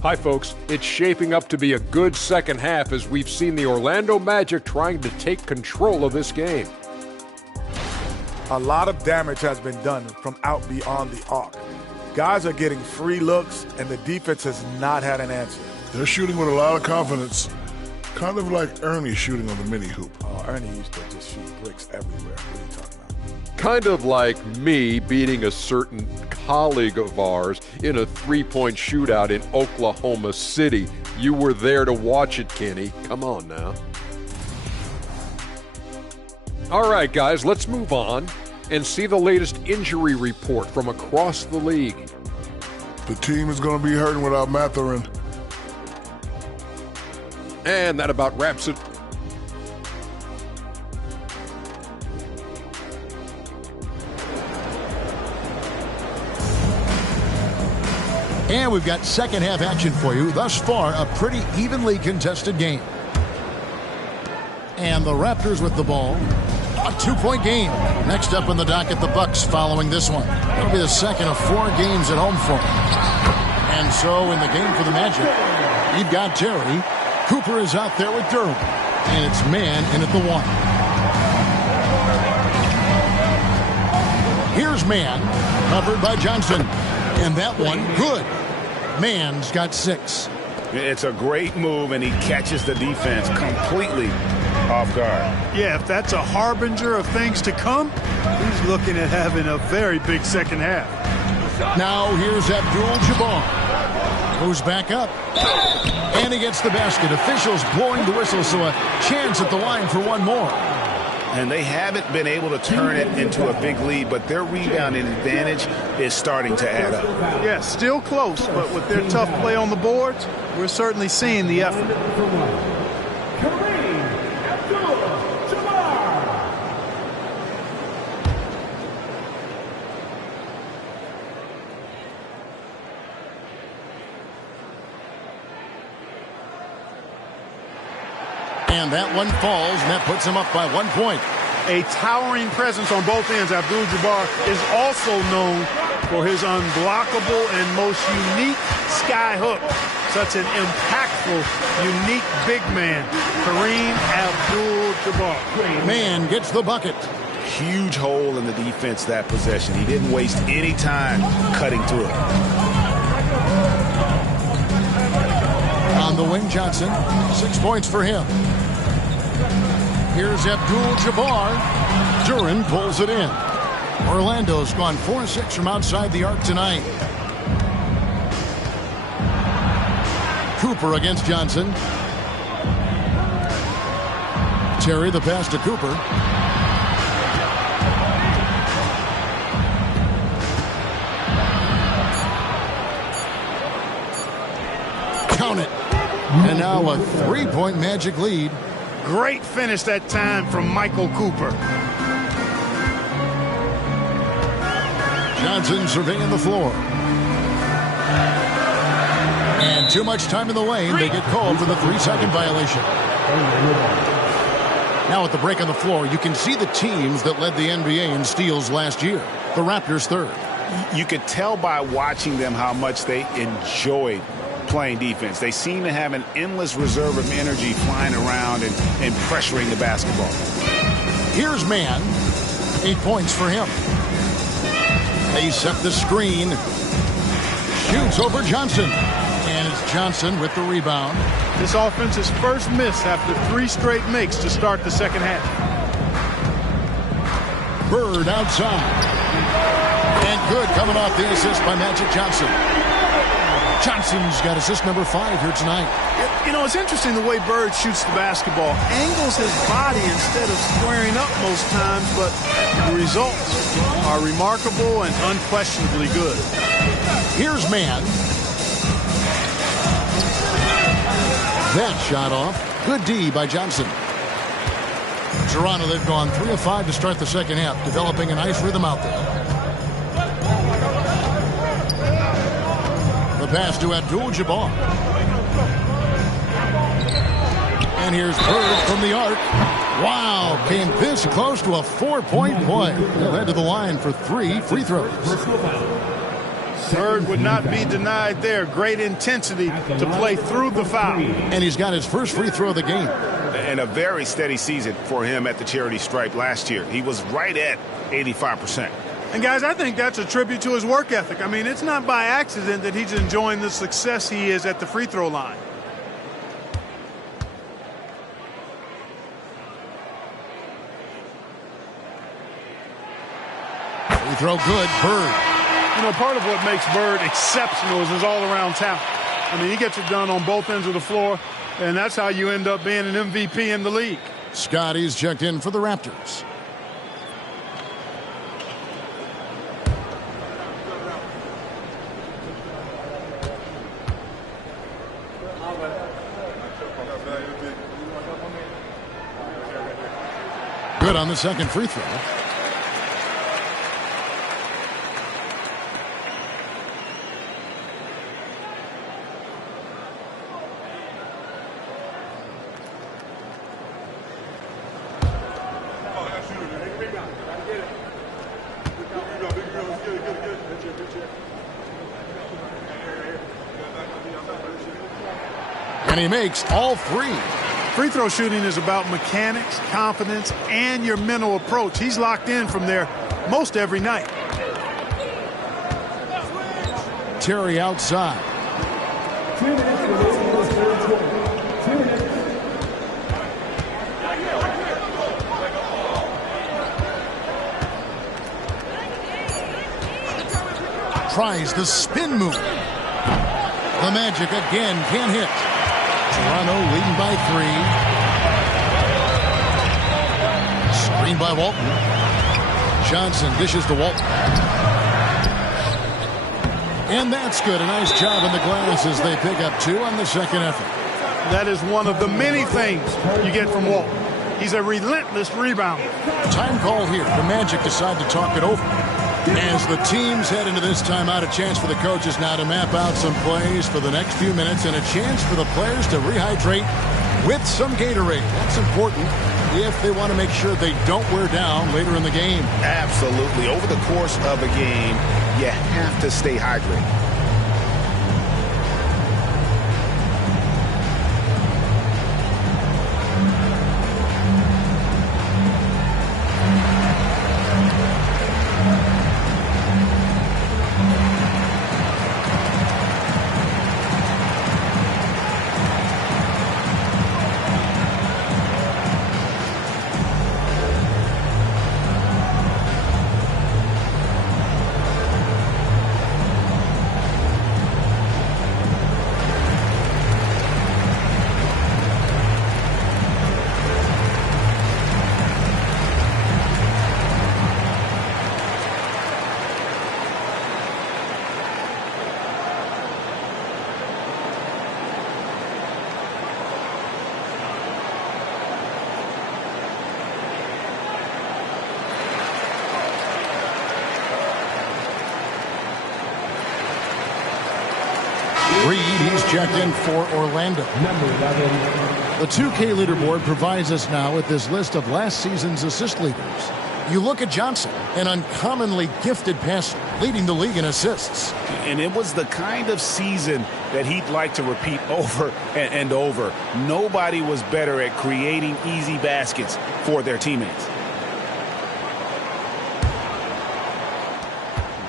Hi, folks. It's shaping up to be a good second half as we've seen the Orlando Magic trying to take control of this game. A lot of damage has been done from out beyond the arc. Guys are getting free looks, and the defense has not had an answer. They're shooting with a lot of confidence, kind of like Ernie shooting on the mini hoop. Oh, Ernie used to just shoot bricks everywhere. What are you talking about? Kind of like me beating a certain colleague of ours in a 3-point shootout in Oklahoma City. You were there to watch it, Kenny. Come on now. All right, guys, let's move on and see the latest injury report from across the league. The team is going to be hurting without Mathurin. And that about wraps it. And we've got second half action for you. Thus far, a pretty evenly contested game. And the Raptors with the ball. A 2-point game. Next up on the docket, the Bucks following this one. It'll be the second of 4 games at home for them. And so in the game for the Magic, you've got Terry. Cooper is out there with Durham. And it's man in at the 1. Here's man, covered by Johnson. And that one, good. Man's got 6. It's a great move, and he catches the defense completely off guard. Yeah, if that's a harbinger of things to come, he's looking at having a very big second half. Now here's Abdul-Jabbar. Goes back up. And he gets the basket. Officials blowing the whistle, so a chance at the line for one more. And they haven't been able to turn it into a big lead, but their rebounding advantage is starting to add up. Yeah, still close, but with their tough play on the boards, we're certainly seeing the effort. And that one falls, and that puts him up by 1 point. A towering presence on both ends. Abdul-Jabbar is also known for his unblockable and most unique sky hook. Such an impactful, unique big man, Kareem Abdul-Jabbar. Man gets the bucket. Huge hole in the defense that possession. He didn't waste any time cutting through it. On the wing, Johnson. 6 points for him. Here's Abdul-Jabbar. Duran pulls it in. Orlando's gone 4-6 from outside the arc tonight. Cooper against Johnson. Terry the pass to Cooper. Count it. And now a 3-point Magic lead. Great finish that time from Michael Cooper. Johnson surveying the floor. And too much time in the lane. They get called for the 3-second violation. Now at the break on the floor, you can see the teams that led the NBA in steals last year. The Raptors third. You could tell by watching them how much they enjoyed playing defense. They seem to have an endless reserve of energy flying around and pressuring the basketball. Here's man. 8 points for him. They set the screen. Shoots over Johnson. And it's Johnson with the rebound. This offense's first miss after 3 straight makes to start the second half. Bird outside. And good coming off the assist by Magic Johnson. Johnson's got assist number 5 here tonight. You know, it's interesting the way Bird shoots the basketball. Angles his body instead of squaring up most times, but the results are remarkable and unquestionably good. Here's man. That shot off. Good D by Johnson. Toronto, they've gone 3 of 5 to start the second half, developing a nice rhythm out there. Pass to Abdul-Jabbar. And here's Bird from the arc. Wow, came this close to a 4-point play. They'll head to the line for 3 free throws. Bird would not be denied there. Great intensity to play through the foul. And he's got his first free throw of the game. And a very steady season for him at the charity stripe last year. He was right at 85%. And, guys, I think that's a tribute to his work ethic. I mean, it's not by accident that he's enjoying the success he is at the free throw line. Free throw good. Bird. You know, part of what makes Bird exceptional is his all-around talent. I mean, he gets it done on both ends of the floor, and that's how you end up being an MVP in the league. Scotty's checked in for the Raptors. Good on the second free throw. And he makes all three. Free throw shooting is about mechanics, confidence, and your mental approach. He's locked in from there most every night. Terry outside. Tries the spin move. The Magic again can't hit. Toronto leading by 3. Screen by Walton. Johnson dishes to Walton. And that's good. A nice job in the glass as they pick up 2 on the second effort. That is one of the many things you get from Walton. He's a relentless rebounder. Time call here. The Magic decide to talk it over. As the teams head into this timeout, a chance for the coaches now to map out some plays for the next few minutes and a chance for the players to rehydrate with some Gatorade. That's important if they want to make sure they don't wear down later in the game. Absolutely. Over the course of a game, you have to stay hydrated. Reed, he's checked in for Orlando. The 2K leaderboard provides us now with this list of last season's assist leaders. You look at Johnson, an uncommonly gifted passer, leading the league in assists. And it was the kind of season that he'd like to repeat over and over. Nobody was better at creating easy baskets for their teammates.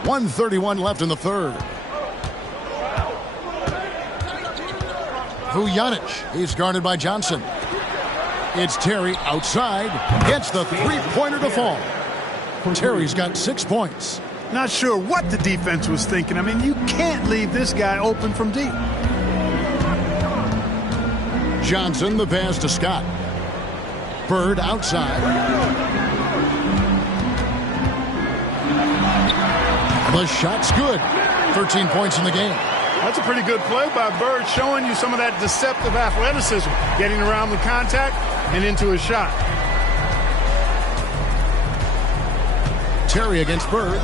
1:31 left in the third. Vujanic, he's guarded by Johnson. It's Terry outside, gets the three-pointer to fall. Terry's got 6 points. Not sure what the defense was thinking. I mean, you can't leave this guy open from deep. Johnson, the pass to Scott. Bird outside. The shot's good. 13 points in the game. That's a pretty good play by Bird, showing you some of that deceptive athleticism, getting around the contact and into his shot. Terry against Bird.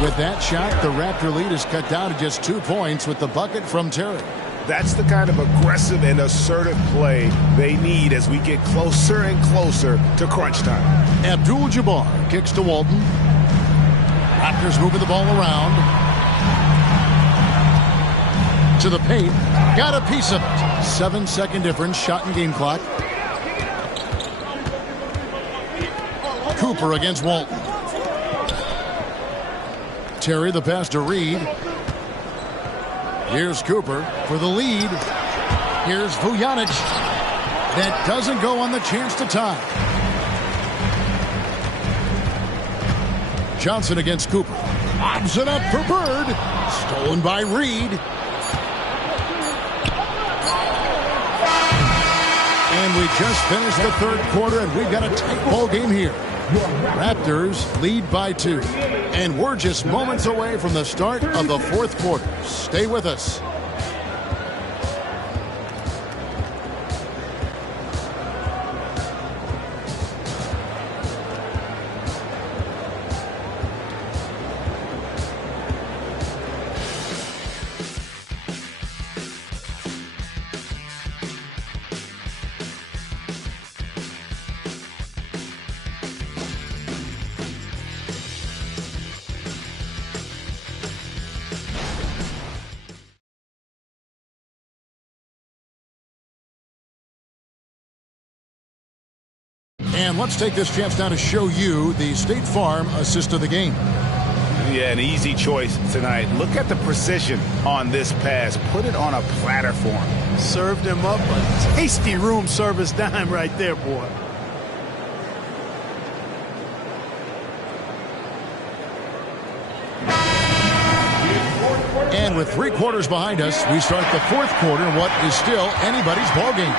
With that shot, the Raptor lead is cut down to just 2 points with the bucket from Terry. That's the kind of aggressive and assertive play they need as we get closer and closer to crunch time. Abdul-Jabbar kicks to Walton. Raptors moving the ball around. To the paint. Got a piece of it. 7-second difference. Shot and game clock. Cooper against Walton. Terry the pass to Reed. Here's Cooper for the lead. Here's Vujanic. That doesn't go on the chance to tie. Johnson against Cooper. Lobs it up for Bird. Stolen by Reed. And we just finished the third quarter, and we've got a tight ball game here. Raptors lead by 2. And we're just moments away from the start of the fourth quarter. Stay with us. And let's take this chance now to show you the State Farm assist of the game. Yeah, an easy choice tonight. Look at the precision on this pass. Put it on a platter for him. Served him up a tasty room service dime right there, boy. And with 3 quarters behind us, we start the 4th quarter in what is still anybody's ball game.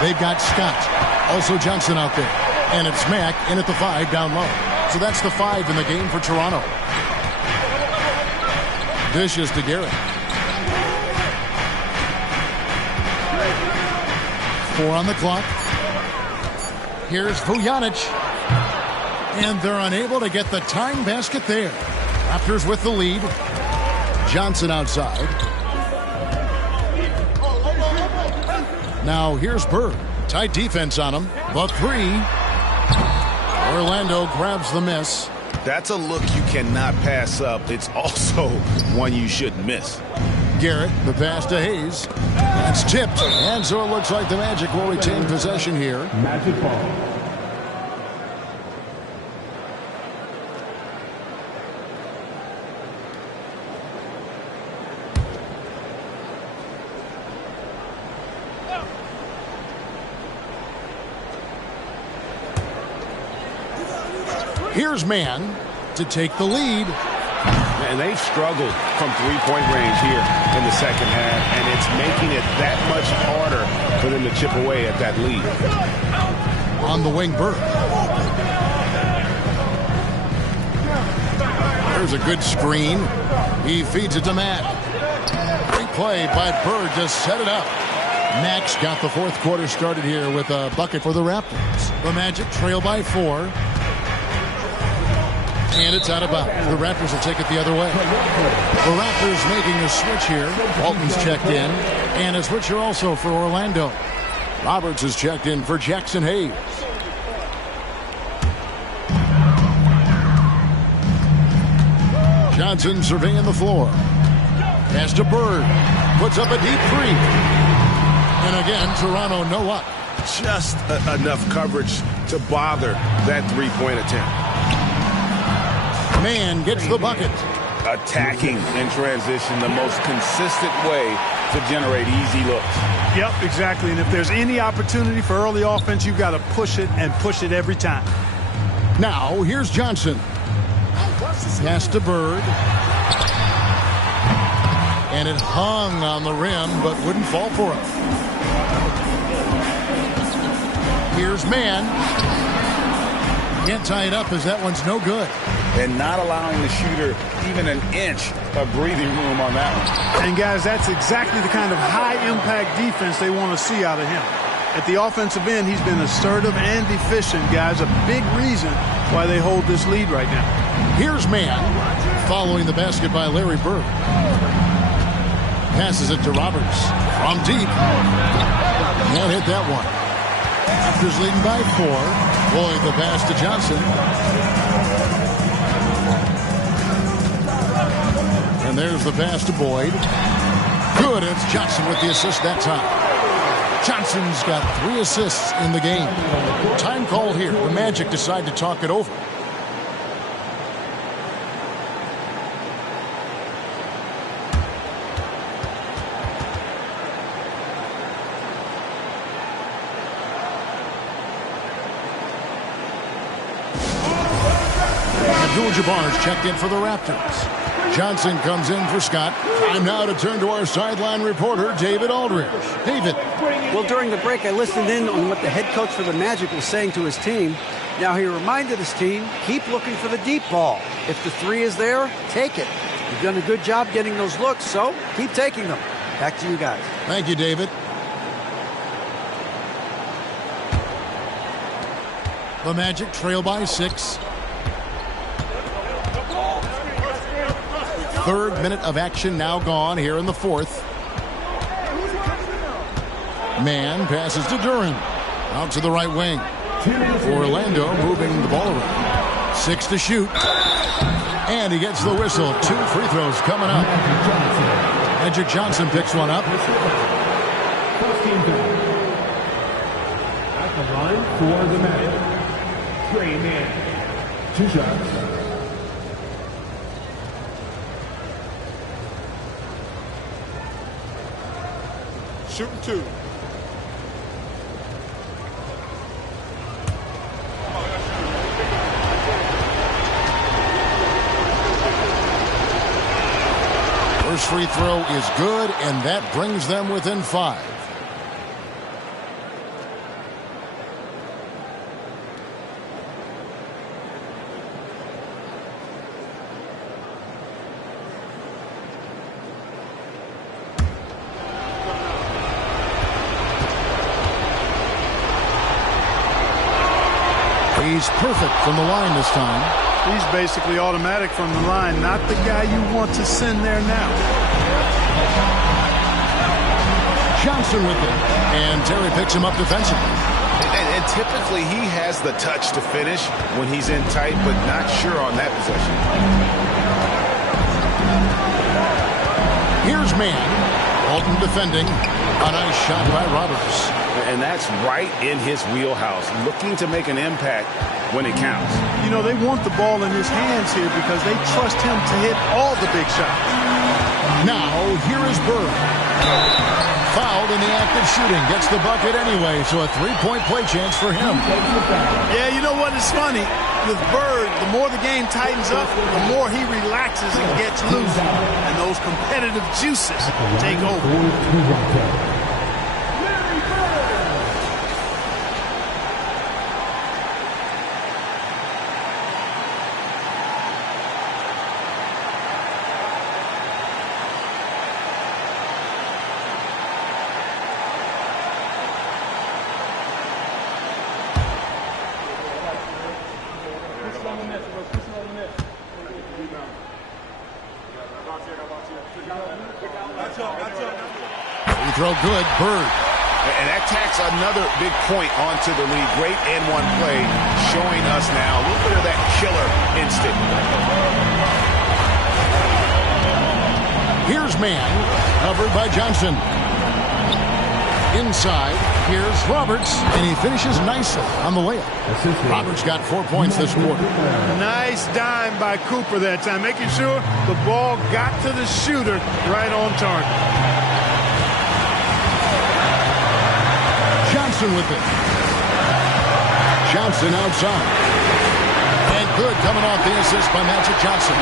They've got Scott, also Johnson out there. And it's Mack in at the 5 down low. So that's the 5 in the game for Toronto. Dishes to Garrett. 4 on the clock. Here's Vujanic. And they're unable to get the tying basket there. Raptors with the lead. Johnson outside. Now here's Bird. Tight defense on him. The 3. Orlando grabs the miss. That's a look you cannot pass up. It's also one you shouldn't miss. Garrett, the pass to Hayes. That's tipped. And so it looks like the Magic will retain possession here. Magic ball. Here's Mann to take the lead. And they've struggled from three-point range here in the second half, and it's making it that much harder for them to chip away at that lead. On the wing, Bird. There's a good screen. He feeds it to Mack. Great play by Bird to set it up. Mack's got the 4th quarter started here with a bucket for the Raptors. The Magic trail by 4. And it's out of bounds. The Raptors will take it the other way. The Raptors making a switch here. Walton's checked in. And a switch here also for Orlando. Roberts is checked in for Jackson Hayes. Johnson surveying the floor. Pass to Bird. Puts up a deep 3. And again, Toronto no luck. Just enough coverage to bother that three-point attempt. Mann gets the bucket. Attacking in transition, the most consistent way to generate easy looks. Yep, exactly. And if there's any opportunity for early offense, you've got to push it and push it every time. Now, here's Johnson. Pass to Bird. And it hung on the rim, but wouldn't fall for him. Here's Mann. Can't tie it up as that one's no good. And not allowing the shooter even an inch of breathing room on that one. And guys, that's exactly the kind of high-impact defense they want to see out of him. At the offensive end, he's been assertive and efficient, guys. A big reason why they hold this lead right now. Here's Mann following the basket by Larry Bird. Passes it to Roberts from deep. Can't hit that one. Raptors leading by 4. Boyd the pass to Johnson. And there's the pass to Boyd. Good. It's Johnson with the assist that time. Johnson's got 3 assists in the game. Time call here. The Magic decide to talk it over. Abdul-Jabbar's checked in for the Raptors. Johnson comes in for Scott. Time now to turn to our sideline reporter, David Aldridge. David. Well, during the break, I listened in on what the head coach for the Magic was saying to his team. Now, he reminded his team, keep looking for the deep ball. If the 3 is there, take it. You've done a good job getting those looks, so keep taking them. Back to you guys. Thank you, David. The Magic trail by 6. 3rd minute of action now gone here in the 4th. Mann passes to Duran. Out to the right wing. Orlando moving the ball around. 6 to shoot. And he gets the whistle. 2 free throws coming up. Magic Johnson picks one up. First team down. At the line for the Magic. Trey Man. 2 shots. Shooting 2. First free throw is good, and that brings them within 5. He's perfect from the line this time. He's basically automatic from the line, not the guy you want to send there now. Johnson with it, and Terry picks him up defensively. And typically he has the touch to finish when he's in tight, but not sure on that possession. Here's man. Walton defending. A nice shot by Roberts. And that's right in his wheelhouse, looking to make an impact when it counts. You know, they want the ball in his hands here because they trust him to hit all the big shots. Now, here is Bird. Fouled in the act of shooting. Gets the bucket anyway, so a 3-point play chance for him. Yeah, you know what is funny? With Bird, the more the game tightens up, the more he relaxes and gets loose. And those competitive juices take over. Throw good, Bird. And that tacks another big point onto the lead. Great N1 play, showing us now a little bit of that killer instinct. Here's man, covered by Johnson. Inside, here's Roberts, and he finishes nicely on the layup. Roberts got 4 points this quarter. Nice dime by Cooper that time, making sure the ball got to the shooter right on target. Johnson with it. Johnson outside. And good coming off the assist by Magic Johnson.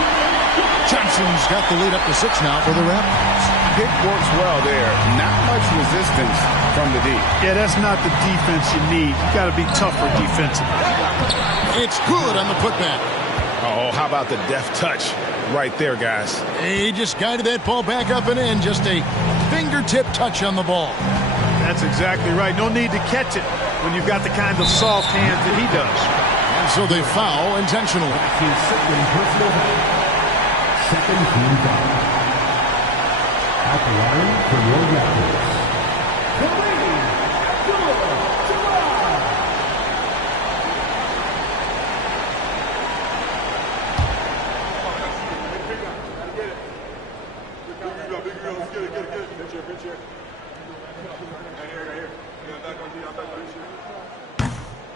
Johnson's got the lead up to 6 now for the Raptors. Pick works well there. Not much resistance from the D. Yeah, that's not the defense you need. You got to be tougher defensively. It's good on the putback. Oh, how about the deft touch right there, guys? He just guided that ball back up and in. Just a fingertip touch on the ball. That's exactly right. No need to catch it when you've got the kind of soft hands that he does. And so they foul intentionally. Second team foul. At the line for your Raptors.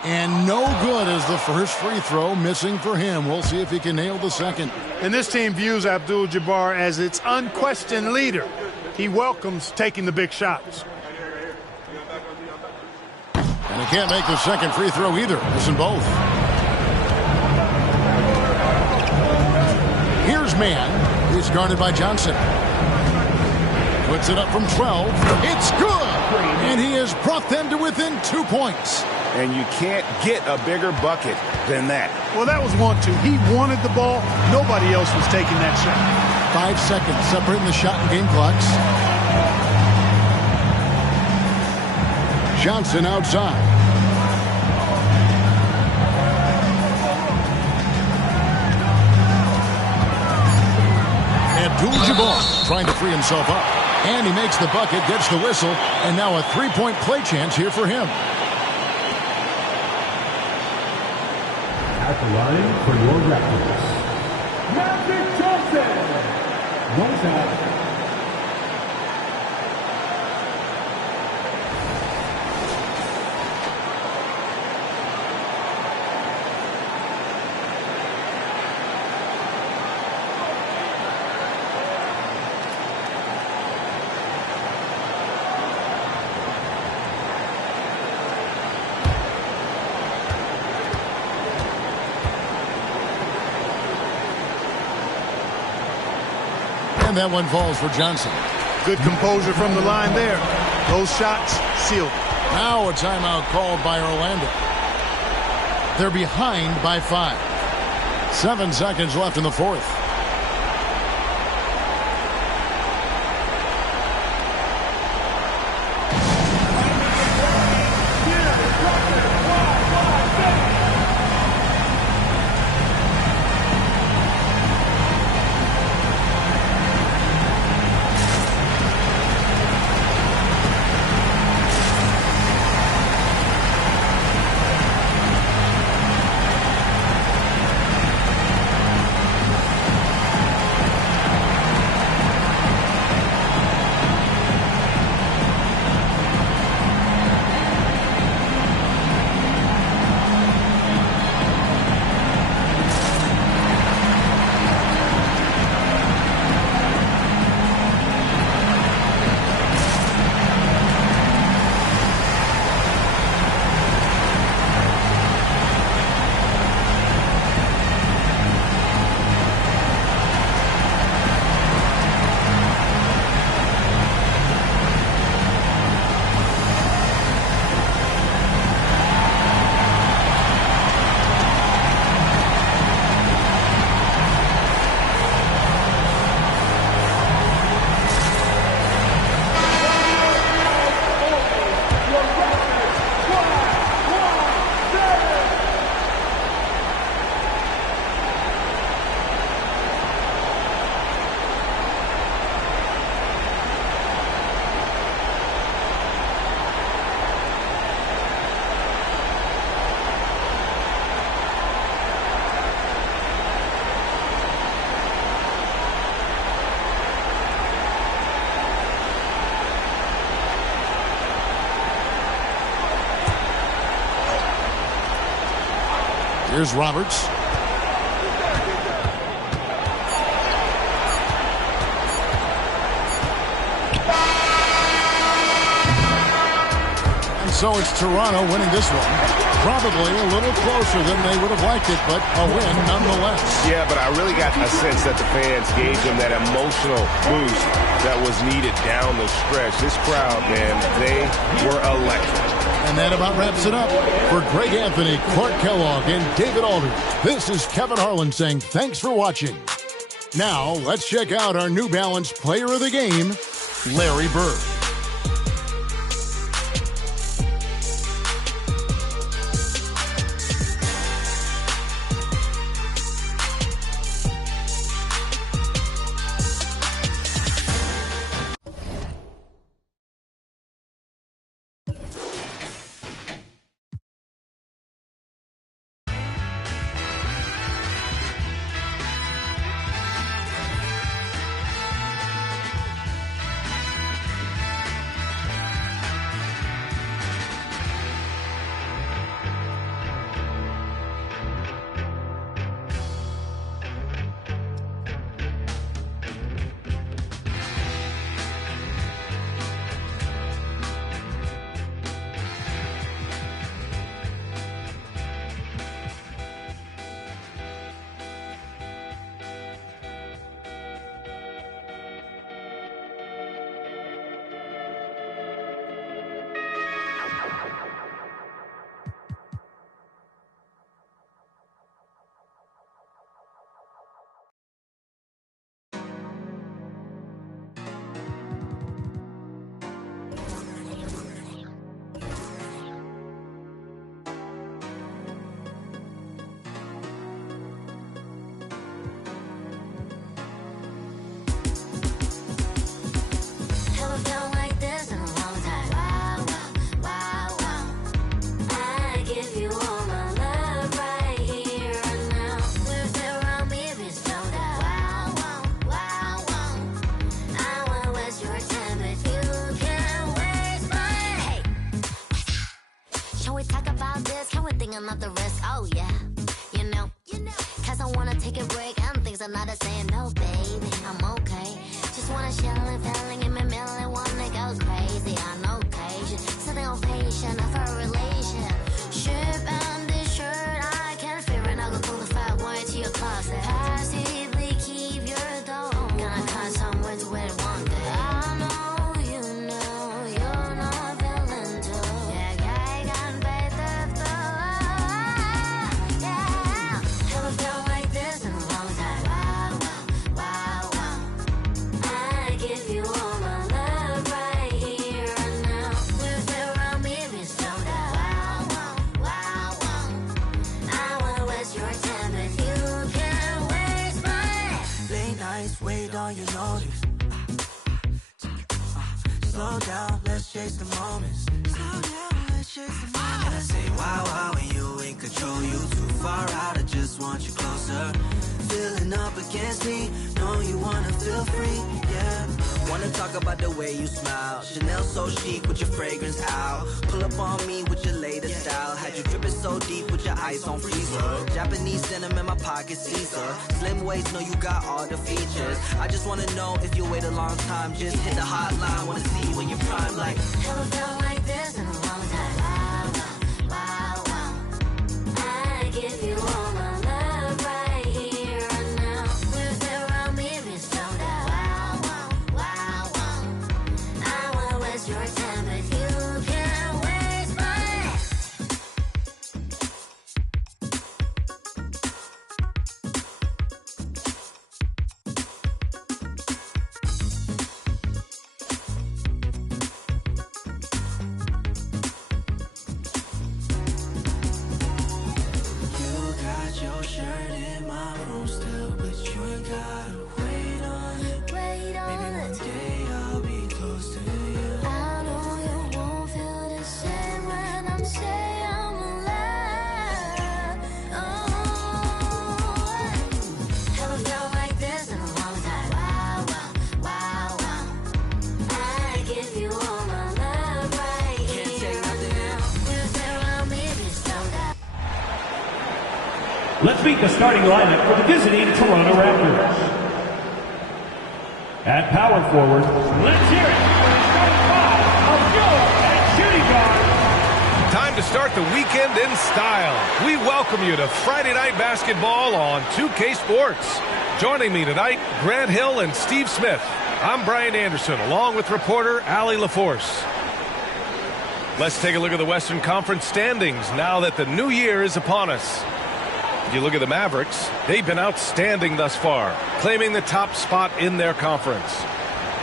And no good as the first free throw missing for him. We'll see if he can nail the second. And this team views Abdul-Jabbar as its unquestioned leader. He welcomes taking the big shots. And he can't make the second free throw either. Missing both. Here's man. He's guarded by Johnson. Puts it up from 12. It's good! And he has brought them to within 2 points. And you can't get a bigger bucket than that. Well, that was 1-2. He wanted the ball. Nobody else was taking that shot. 5 seconds separating the shot and game clocks. Johnson outside. Abdul-Jabbar trying to free himself up. And he makes the bucket, gets the whistle, and now a 3-point play chance here for him. At the line for your Raptors, Magic Johnson. One foul. And that one falls for Johnson. Good composure from the line there. Those shots sealed. Now a timeout called by Orlando. They're behind by 5. 7 seconds left in the fourth. Here's Roberts. And so it's Toronto winning this one. Probably a little closer than they would have liked it, but a win nonetheless. Yeah, but I really got a sense that the fans gave them that emotional boost that was needed down the stretch. This crowd, man, they were electric. And that about wraps it up. For Greg Anthony, Clark Kellogg, and David Aldridge, this is Kevin Harlan saying thanks for watching. Now, let's check out our New Balance Player of the Game, Larry Bird. Of the risk, oh yeah, you know, cause I wanna take a break and things are not the same, no baby, I'm okay, just wanna chill and feeling in my middle and wanna go crazy on occasion, sitting on patient of a relationship and this shirt, I can't fear it, I'll go pull the fat boy to your closet, passively keep your dome, gonna cut somewhere. slow down, let's chase the moments. Slow down, let's chase the moments. And I say, wow, wow, when you in control, you too far out, I just want you closer. Feeling up against me, know you wanna feel free, yeah. Wanna talk about the way you smile. Chanel so chic with your fragrance out. Pull up on me with your latest style. Had you dripping so deep with your ice on freezer. Japanese denim in my pocket, Caesar. Slim waist, know you got all the features. I just wanna know if you wait a long time. Just hit the hotline, wanna see you when you're prime. Like, never felt like this in a long time. Wow, wow, wow, wow. I give you all my love right here and now. With around me, be stoned out. Wow, wow, wow, wow. I wanna waste your time, but you can't waste mine. you got your shirt in my room still, but you ain't gotta wait on it. Wait on Maybe one day I'll be close to you. I know you won't feel the same when I'm saying I'm alive. Oh, haven't felt like this in a long time. Wow, wow, wow, wow. I give you all my love right here. Can't take nothing else. With around me, be stoned out. Let's meet the starting lineup for the visiting Toronto Raptors. At power forward, let's hear it for the starting five of your and shooting guard. Time to start the weekend in style. We welcome you to Friday Night Basketball on 2K Sports. Joining me tonight, Grant Hill and Steve Smith. I'm Brian Anderson, along with reporter Allie LaForce. Let's take a look at the Western Conference standings now that the new year is upon us. If you look at the Mavericks, they've been outstanding thus far, claiming the top spot in their conference.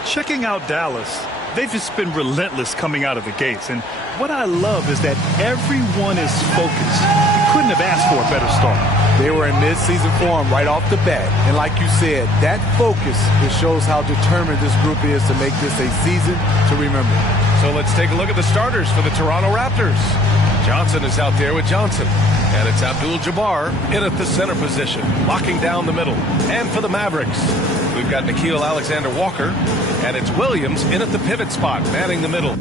Checking out Dallas, they've just been relentless coming out of the gates. And what I love is that everyone is focused. You couldn't have asked for a better start. They were in mid-season form right off the bat. And like you said, that focus, it shows how determined this group is to make this a season to remember. So let's take a look at the starters for the Toronto Raptors. Johnson is out there with Johnson. And it's Abdul-Jabbar in at the center position, locking down the middle. And for the Mavericks, we've got Nickeil Alexander-Walker, and it's Williams in at the pivot spot, manning the middle.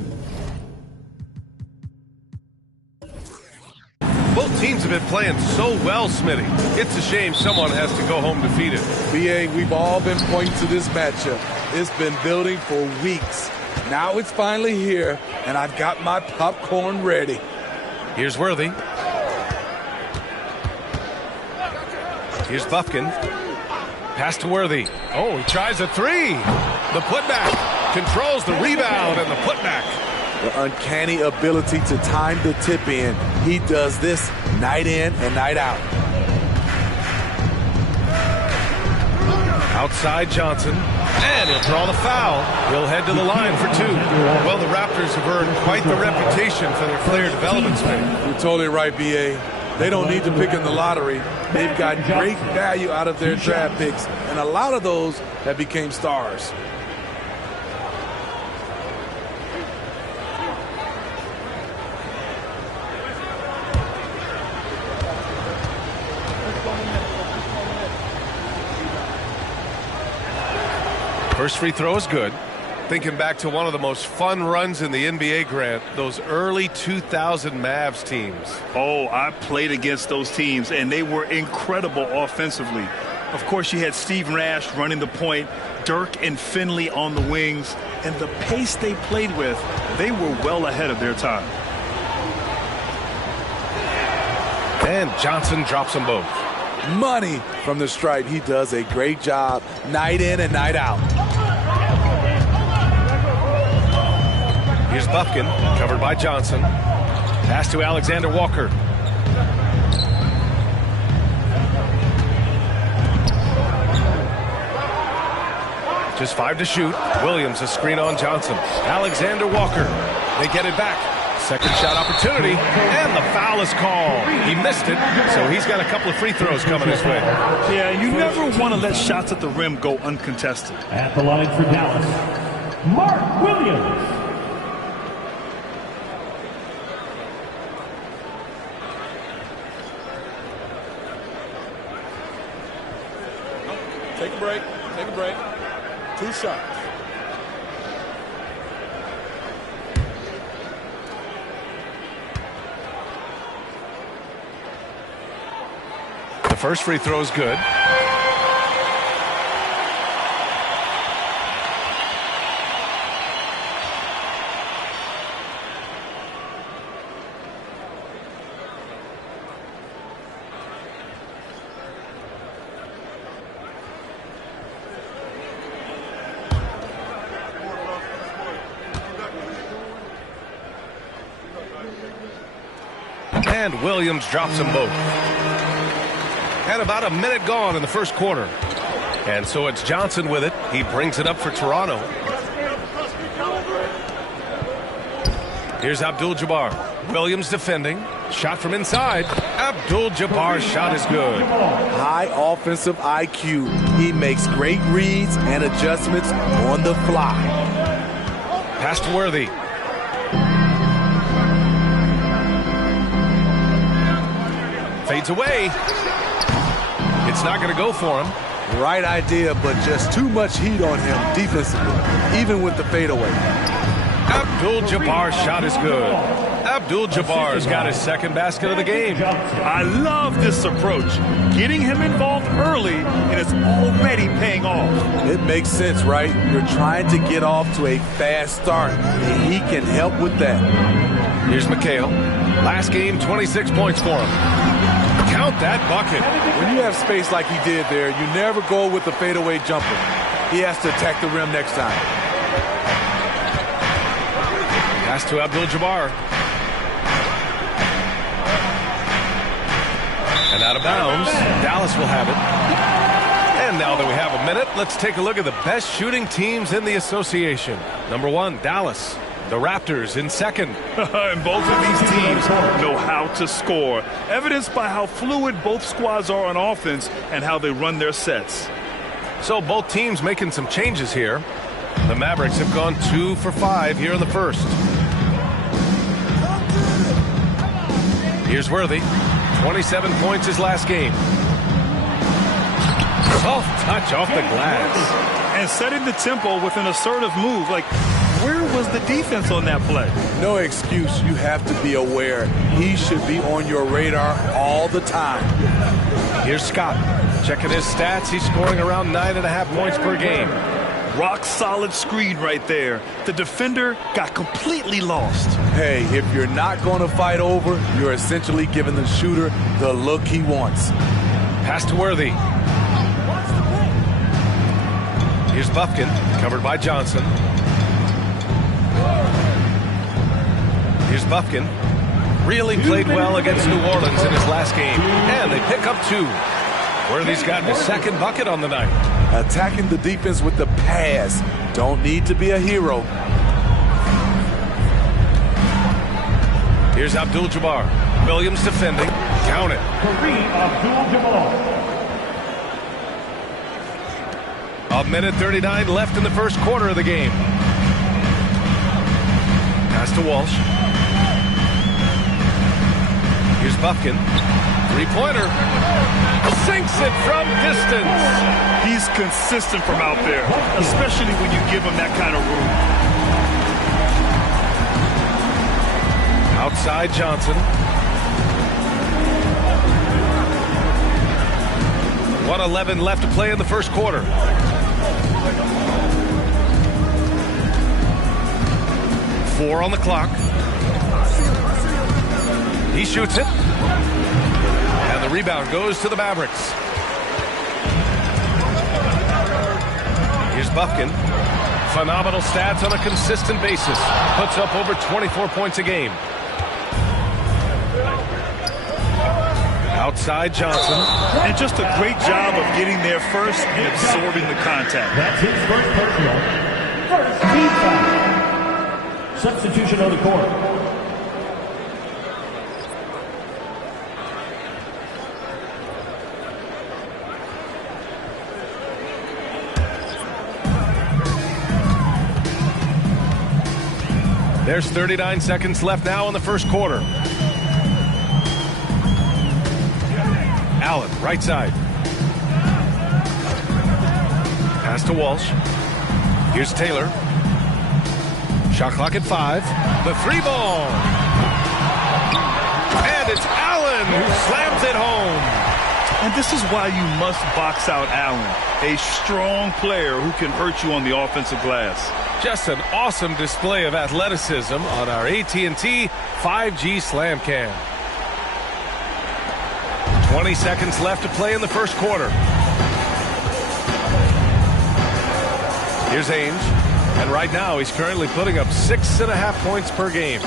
Both teams have been playing so well, Smitty. It's a shame someone has to go home defeated. BA, we've all been pointing to this matchup. It's been building for weeks. Now it's finally here, and I've got my popcorn ready. Here's Worthy. Here's Bufkin. Pass to Worthy. Oh, he tries a three. The putback. Controls the rebound and the putback. The uncanny ability to time the tip in. He does this night in and night out. Outside Johnson. And he'll draw the foul. He'll head to the line for two. Well, the Raptors have earned quite the reputation for their player development spending. You're totally right, B.A. They don't need to pick in the lottery. They've got great value out of their draft picks, and a lot of those have became stars. First free throw is good. Thinking back to one of the most fun runs in the NBA, Grant, those early 2000 Mavs teams. Oh, I played against those teams, and they were incredible offensively. Of course, you had Steve Nash running the point, Dirk and Finley on the wings, and the pace they played with, they were well ahead of their time. And Johnson drops them both. Money from the stripe. He does a great job night in and night out. Here's Bufkin, covered by Johnson. Pass to Alexander Walker. Just 5 to shoot. Williams a screen on Johnson. Alexander Walker. They get it back. Second shot opportunity, and the foul is called. He missed it, so he's got a couple of free throws coming his way. Yeah, you never want to let shots at the rim go uncontested. At the line for Dallas, Mark Williams. break. 2 shots. The first free throw is good. And Williams drops them both. And about a minute gone in the first quarter. And so it's Johnson with it. He brings it up for Toronto. Here's Abdul-Jabbar. Williams defending. Shot from inside. Abdul-Jabbar's shot is good. High offensive IQ. He makes great reads and adjustments on the fly. Pass to Worthy. Fades away. It's not going to go for him. Right idea, but just too much heat on him defensively, even with the fadeaway. Abdul-Jabbar's shot is good. Abdul-Jabbar's got his second basket of the game. I love this approach. Getting him involved early, and it's already paying off. It makes sense, right? You're trying to get off to a fast start, and he can help with that. Here's McHale. Last game, 26 points for him. Count that bucket. When you have space like he did there, you never go with the fadeaway jumper. He has to attack the rim next time. Pass to Abdul-Jabbar. And out of bounds. Dallas will have it. And now that we have a minute, let's take a look at the best shooting teams in the association. Number 1, Dallas. The Raptors in second. And both of these teams know how to score, evidenced by how fluid both squads are on offense and how they run their sets. So both teams making some changes here. The Mavericks have gone 2 for 5 here in the first. Here's Worthy. 27 points his last game. Soft touch off the glass. And setting the tempo with an assertive move. Like, where was the defense on that play? No excuse. You have to be aware. He should be on your radar all the time. Here's Scott. Checking his stats. He's scoring around 9.5 points per game. Rock solid screen right there. The defender got completely lost. Hey, if you're not going to fight over, you're essentially giving the shooter the look he wants. Pass to Worthy. Here's Bufkin, covered by Johnson. Here's Bufkin. Really played well against New Orleans in his last game. And they pick up 2. Worthy's gotten his second bucket on the night. Attacking the defense with the pass. Don't need to be a hero. Here's Abdul-Jabbar. Williams defending. Count it. Kareem Abdul-Jabbar. A minute 39 left in the first quarter of the game. Pass to Walsh. Here's Bufkin. Three-pointer. Sinks it from distance. He's consistent from out there, especially when you give him that kind of room. Outside Johnson. 1:11 left to play in the first quarter. Four on the clock. He shoots it. And the rebound goes to the Mavericks. Here's Bufkin. Phenomenal stats on a consistent basis. Puts up over 24 points a game. Outside Johnson. And just a great job of getting there first and absorbing the contact. That's his first personal. First team foul. Substitution on the court. There's 39 seconds left now in the first quarter. Allen, right side. Pass to Walsh. Here's Taylor. Shot clock at 5. The 3-ball. And it's Allen who slams it home. And this is why you must box out Allen, a strong player who can hurt you on the offensive glass. Just an awesome display of athleticism on our AT&T 5G Slam Cam. 20 seconds left to play in the first quarter. Here's Ainge. And right now he's currently putting up 6.5 points per game.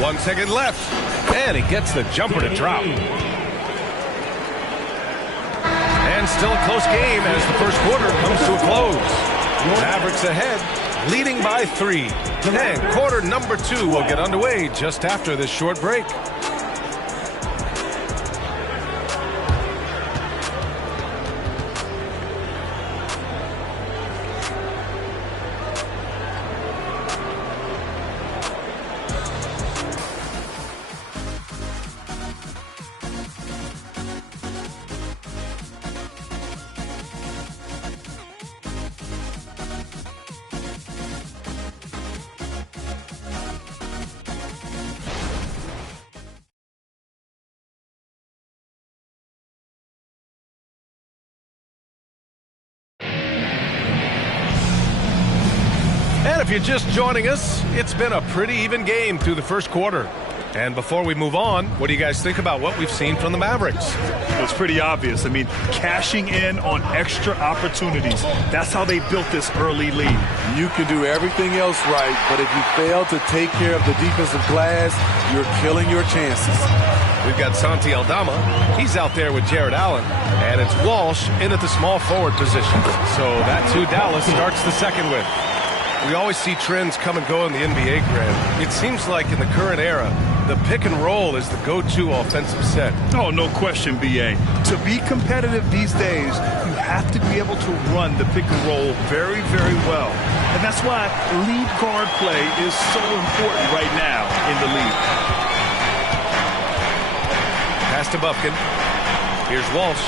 1 second left. And he gets the jumper to drop. And still a close game as the first quarter comes to a close. Mavericks ahead, leading by 3. And quarter number 2 will get underway just after this short break. If you're just joining us, it's been a pretty even game through the first quarter. And before we move on, what do you guys think about what we've seen from the Mavericks? Well, it's pretty obvious. I mean, cashing in on extra opportunities. That's how they built this early lead. You can do everything else right, but if you fail to take care of the defensive glass, you're killing your chances. We've got Santi Aldama. He's out there with Jared Allen. And it's Walsh in at the small forward position. So that's who Dallas starts the second with. We always see trends come and go in the NBA, Grant. It seems like in the current era, the pick and roll is the go-to offensive set. Oh, no question, B.A. To be competitive these days, you have to be able to run the pick and roll very, very well. And that's why lead guard play is so important right now in the league. Pass to Bufkin. Here's Walsh.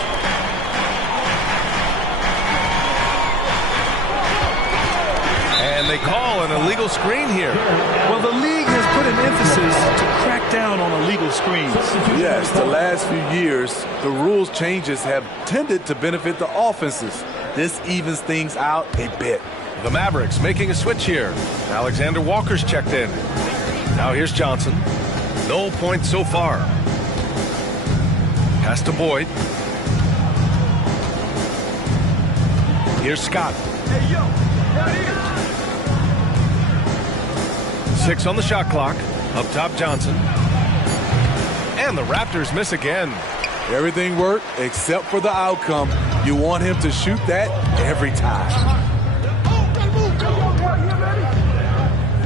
And they call an illegal screen here. Well, the league has put an emphasis to crack down on illegal screens. Yes, the last few years, the rules changes have tended to benefit the offenses. This evens things out a bit. The Mavericks making a switch here. Alexander Walker's checked in. Now here's Johnson. No points so far. Pass to Boyd. Here's Scott. 6 on the shot clock. Up top, Johnson. And the Raptors miss again. Everything worked except for the outcome. You want him to shoot that every time.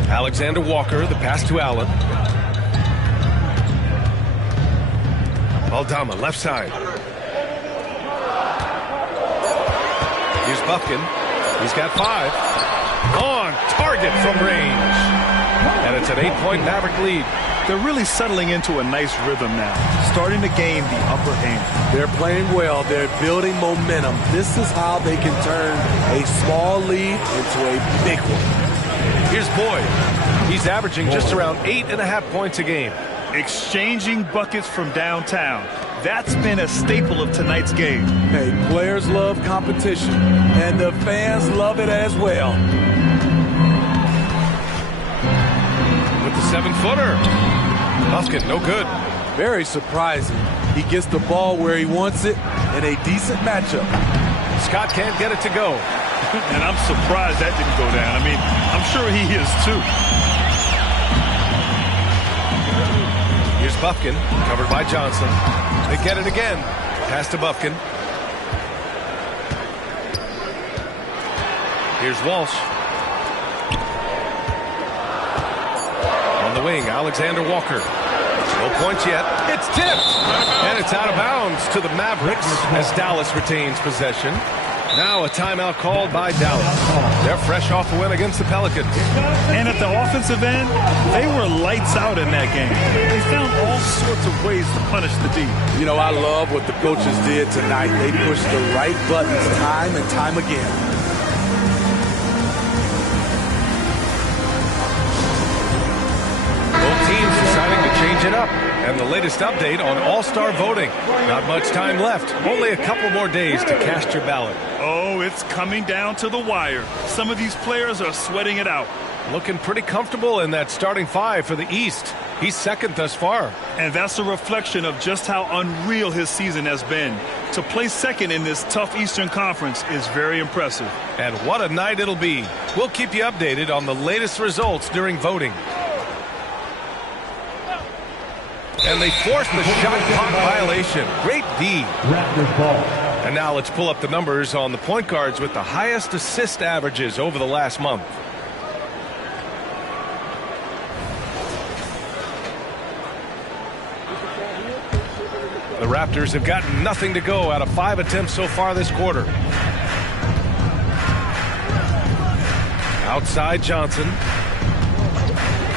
Alexander Walker, the pass to Allen. Aldama, left side. Here's Bufkin. He's got 5. On target from range. And it's an 8-point Maverick lead. They're really settling into a nice rhythm now, starting to gain the upper hand. They're playing well. They're building momentum. This is how they can turn a small lead into a big one. Here's Boyd. He's averaging just around 8.5 points a game. Exchanging buckets from downtown. That's been a staple of tonight's game. Hey, players love competition, and the fans love it as well. With the 7-footer. Bufkin, no good. Very surprising. He gets the ball where he wants it in a decent matchup. Scott can't get it to go. And I'm surprised that didn't go down. I mean, I'm sure he is too. Here's Bufkin, covered by Johnson. They get it again. Pass to Bufkin. Here's Walsh. On the wing, Alexander Walker. No points yet. It's tipped. And it's out of bounds to the Mavericks as Dallas retains possession. Now a timeout called by Dallas. They're fresh off a win against the Pelicans. And at the offensive end, they were lights out in that game. They found all sorts of ways to punish the D. You know, I love what the coaches did tonight. They pushed the right buttons time and time again. Both teams deciding to change it up. And the latest update on All-Star voting. Not much time left. Only a couple more days to cast your ballot. Oh, it's coming down to the wire. Some of these players are sweating it out. Looking pretty comfortable in that starting five for the East. He's second thus far. And that's a reflection of just how unreal his season has been. To play second in this tough Eastern Conference is very impressive. And what a night it'll be. We'll keep you updated on the latest results during voting. And they forced the shot clock violation. Great D. Raptors ball. And now let's pull up the numbers on the point guards with the highest assist averages over the last month. The Raptors have gotten nothing to go out of 5 attempts so far this quarter. Outside Johnson.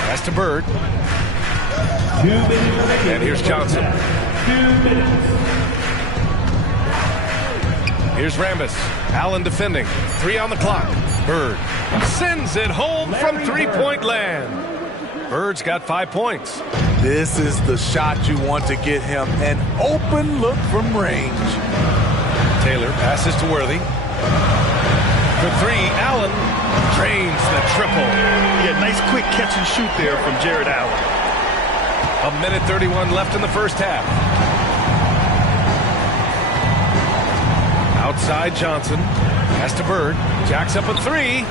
Pass to Bird. 2 minutes remaining. And here's Johnson. 2 minutes. Here's Rambis. Allen defending. 3 on the clock. Bird sends it home from three-point land. Bird's got 5 points. This is the shot you want to get him. An open look from range. Taylor passes to Worthy. For 3, Allen drains the triple. Yeah, nice quick catch and shoot there from Jared Allen. 1:31 left in the first half. Outside Johnson. Pass to Bird. Jacks up a 3.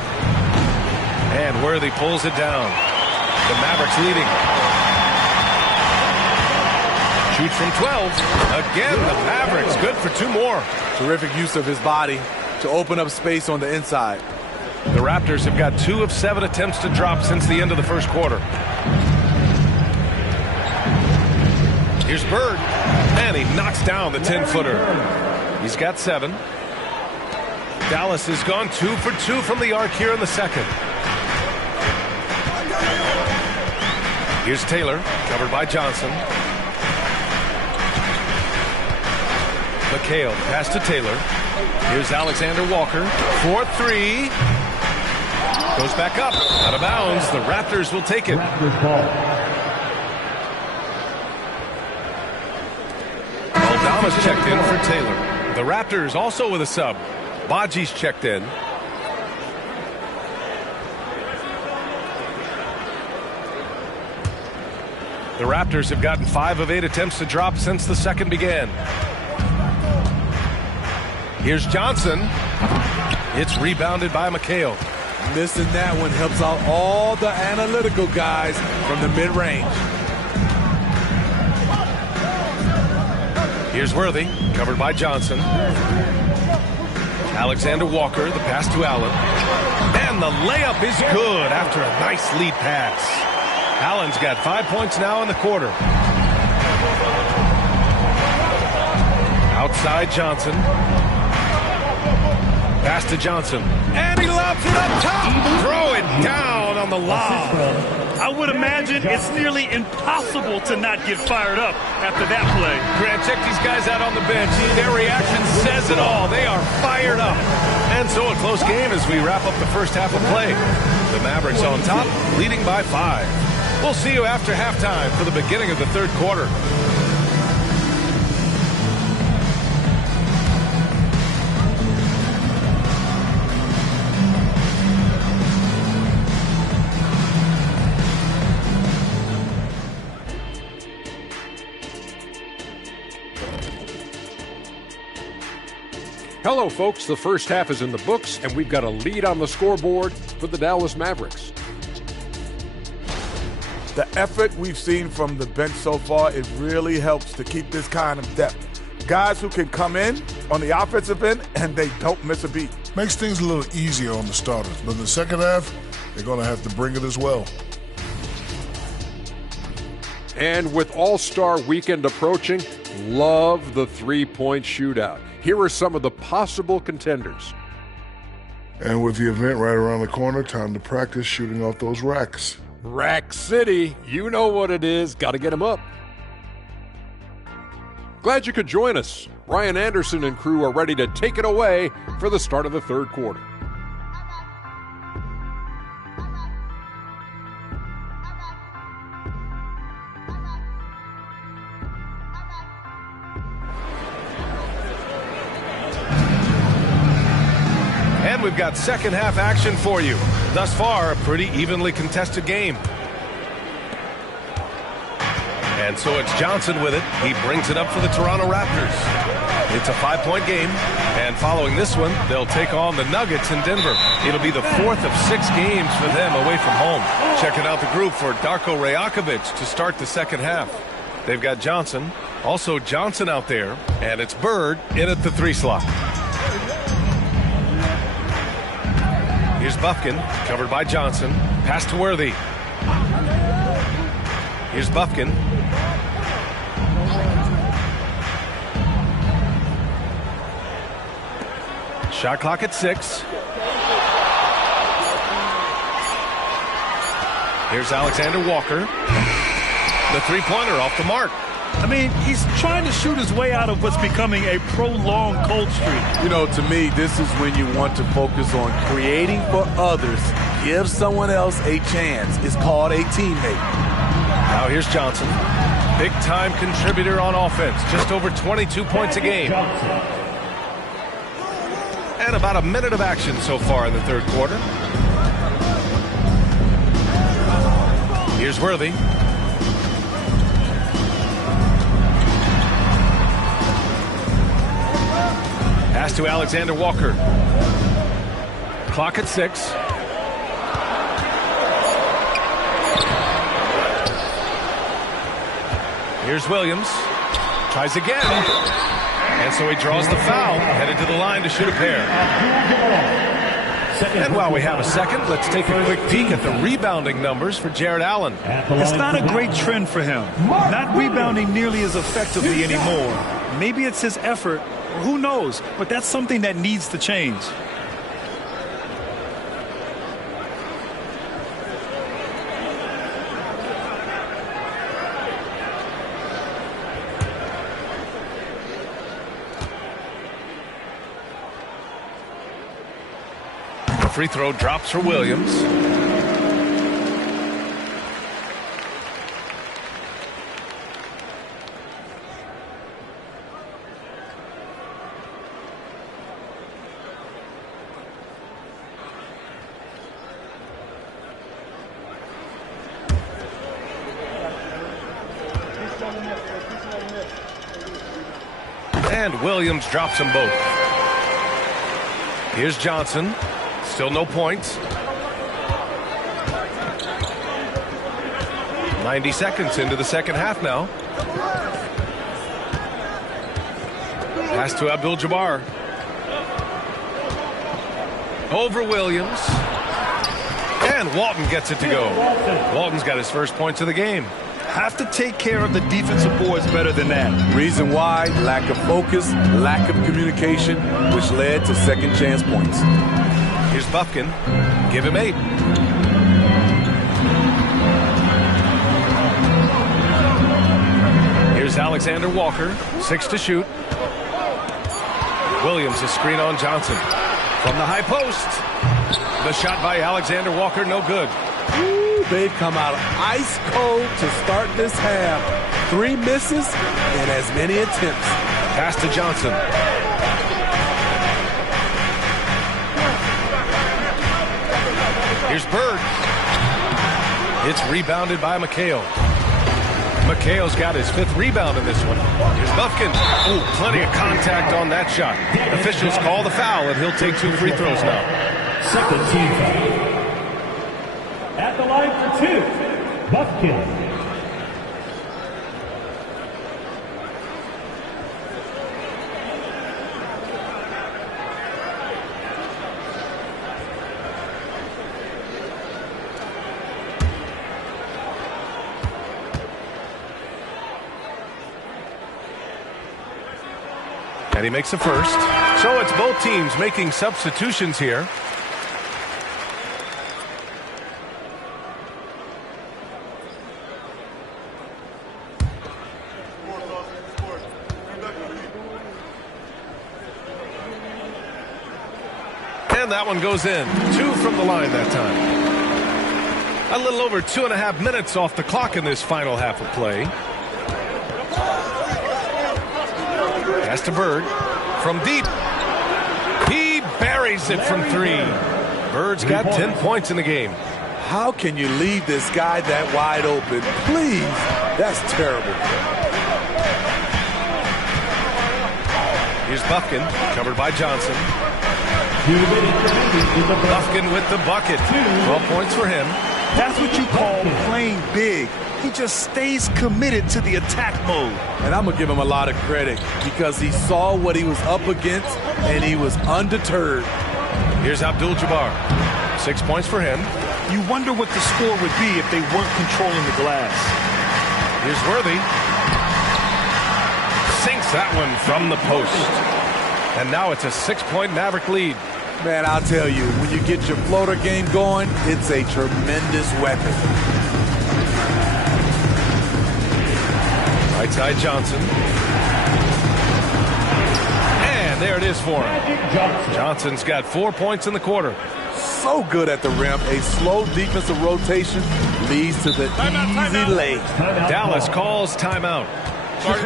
And Worthy pulls it down. The Mavericks leading. Shoots from 12. Again, the Mavericks good for 2 more. Terrific use of his body to open up space on the inside. The Raptors have got 2 of 7 attempts to drop since the end of the first quarter. Here's Bird, and he knocks down the 10-footer. He's got 7. Dallas has gone 2 for 2 from the arc here in the second. Here's Taylor, covered by Johnson. McHale, pass to Taylor. Here's Alexander Walker, 4-3. Goes back up, out of bounds. The Raptors will take it. Raptors ball. Aldama's checked in for Taylor. The Raptors also with a sub. Baji's checked in. The Raptors have gotten 5 of 8 attempts to drop since the second began. Here's Johnson. It's rebounded by McHale. Missing that one helps out all the analytical guys from the mid-range. Here's Worthy, covered by Johnson. Alexander Walker, the pass to Allen. And the layup is good after a nice lead pass. Allen's got 5 points now in the quarter. Outside Johnson. Pass to Johnson. And he lobs it up top. Throw it down on the lob. I would imagine it's nearly impossible to not get fired up after that play. Grant, check these guys out on the bench. Their reaction says it all. They are fired up. And so a close game as we wrap up the first half of play. The Mavericks on top, leading by 5. We'll see you after halftime for the beginning of the third quarter. Hello, folks. The first half is in the books, and we've got a lead on the scoreboard for the Dallas Mavericks. The effort we've seen from the bench so far, it really helps to keep this kind of depth. Guys who can come in on the offensive end, and they don't miss a beat. Makes things a little easier on the starters, but in the second half, they're going to have to bring it as well. And with All-Star Weekend approaching, love the three-point shootout. Here are some of the possible contenders. And with the event right around the corner, time to practice shooting off those racks. Rack City, you know what it is. Got to get them up. Glad you could join us. Ryan Anderson and crew are ready to take it away for the start of the third quarter. And we've got second half action for you. Thus far, a pretty evenly contested game. And so it's Johnson with it. He brings it up for the Toronto Raptors. It's a 5-point game. And following this one, they'll take on the Nuggets in Denver. It'll be the 4th of 6 games for them away from home. Checking out the group for Darko Rajakovic to start the second half. They've got Johnson, also Johnson out there, and it's Bird in at the 3 slot. Here's Bufkin, covered by Johnson. Pass to Worthy. Here's Bufkin. Shot clock at 6. Here's Alexander Walker. The three-pointer off the mark. I mean, he's trying to shoot his way out of what's becoming a prolonged cold streak. You know, to me, this is when you want to focus on creating for others. Give someone else a chance. It's called a teammate. Now here's Johnson. Big-time contributor on offense. Just over 22 points a game. And about a minute of action so far in the third quarter. Here's Worthy. Pass to Alexander Walker. Clock at 6. Here's Williams. Tries again. And so he draws the foul, headed to the line to shoot a pair. And while we have a second, let's take a quick peek at the rebounding numbers for Jared Allen. It's not a great trend for him. Not rebounding nearly as effectively anymore. Maybe it's his effort, or who knows, but that's something that needs to change. Free throw drops for Williams. And Williams drops them both. Here's Johnson. Still no points. 90 seconds into the second half now. Pass to Abdul-Jabbar. Over Williams. And Walton gets it to go. Walton's got his first points of the game. Have to take care of the defensive boards better than that. Reason why? Lack of focus, lack of communication, which led to second chance points. Here's Bufkin. Give him 8. Here's Alexander Walker. 6 to shoot. Williams, a screen on Johnson. From the high post. The shot by Alexander Walker, no good. Ooh, they've come out ice cold to start this half. 3 misses and as many attempts. Pass to Johnson. Here's Bird. It's rebounded by McHale. McHale's got his 5th rebound in this one. Here's Bufkin. Ooh, plenty of contact on that shot. Officials call the foul, and he'll take 2 free throws now. Second team foul. At the line for 2, Bufkin. And he makes the first. So it's both teams making substitutions here. And that one goes in. 2 from the line that time. A little over 2.5 minutes off the clock in this final half of play. Pass to Bird. From deep. He buries it from 3. Bird's got 10 points in the game. How can you leave this guy that wide open? Please. That's terrible. Here's Buffkin, covered by Johnson. Buffkin with the bucket. 12 points for him. That's what you call playing big. He just stays committed to the attack mode. And I'm going to give him a lot of credit because he saw what he was up against and he was undeterred. Here's Abdul-Jabbar. 6 points for him. You wonder what the score would be if they weren't controlling the glass. Here's Worthy. Sinks that one from the post. And now it's a 6-point Maverick lead. Man, I'll tell you, when you get your floater game going, it's a tremendous weapon. Right side Johnson. And there it is for him. Johnson's got 4 points in the quarter. So good at the rim. A slow defensive rotation leads to the easy lay. Dallas calls timeout.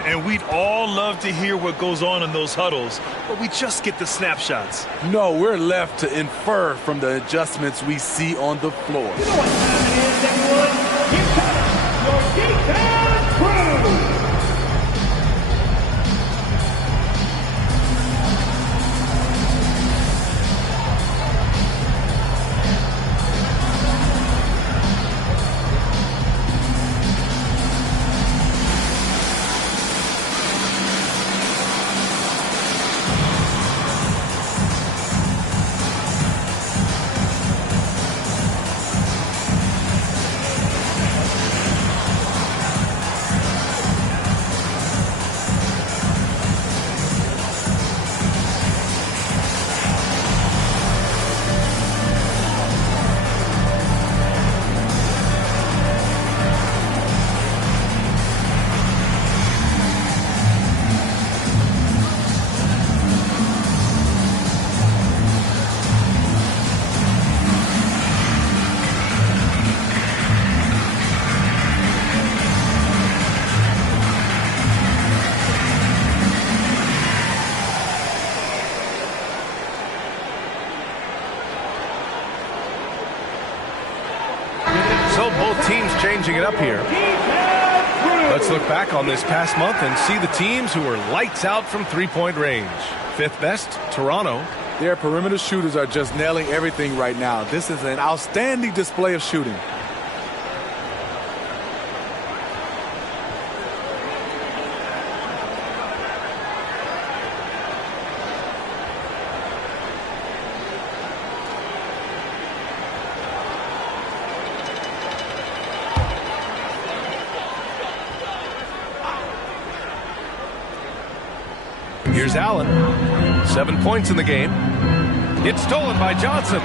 And we'd all love to hear what goes on in those huddles, but we just get the snapshots. No, we're left to infer from the adjustments we see on the floor. You know what time it is, everyone? Here comes your Geektown crew! So both teams changing it up here. Let's look back on this past month and see the teams who were lights out from three-point range. 5th best, Toronto. Their perimeter shooters are just nailing everything right now. This is an outstanding display of shooting. Here's Allen. 7 points in the game. It's stolen by Johnson.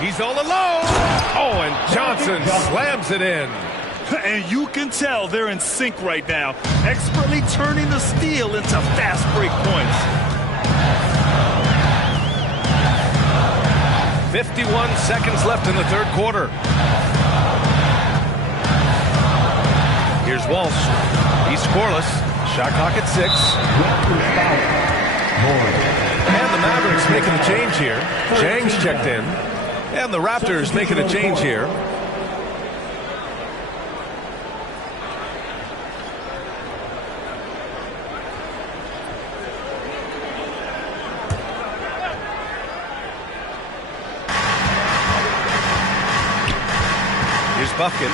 He's all alone. Oh, and Johnson slams it in. And you can tell they're in sync right now, expertly turning the steal into fast break points. 51 seconds left in the third quarter. Here's Walsh. He's scoreless. Shot clock at 6. And the Mavericks making a change here. Chang's checked in. And the Raptors making a change here. Here's Buffkin.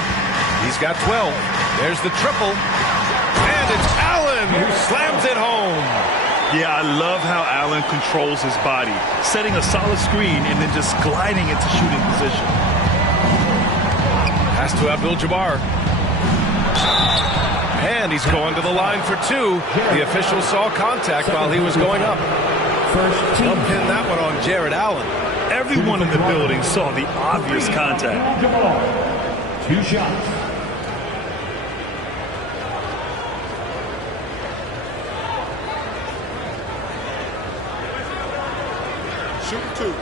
He's got 12. There's the triple. And it's Allen who slams it home. Yeah, I love how Allen controls his body, setting a solid screen and then just gliding into shooting position. Pass to Abdul-Jabbar. And he's going to the line for 2. The official saw contact while he was going up. They'll pin that one on Jared Allen. Everyone in the building saw the obvious contact. 2 shots. Shoot 2.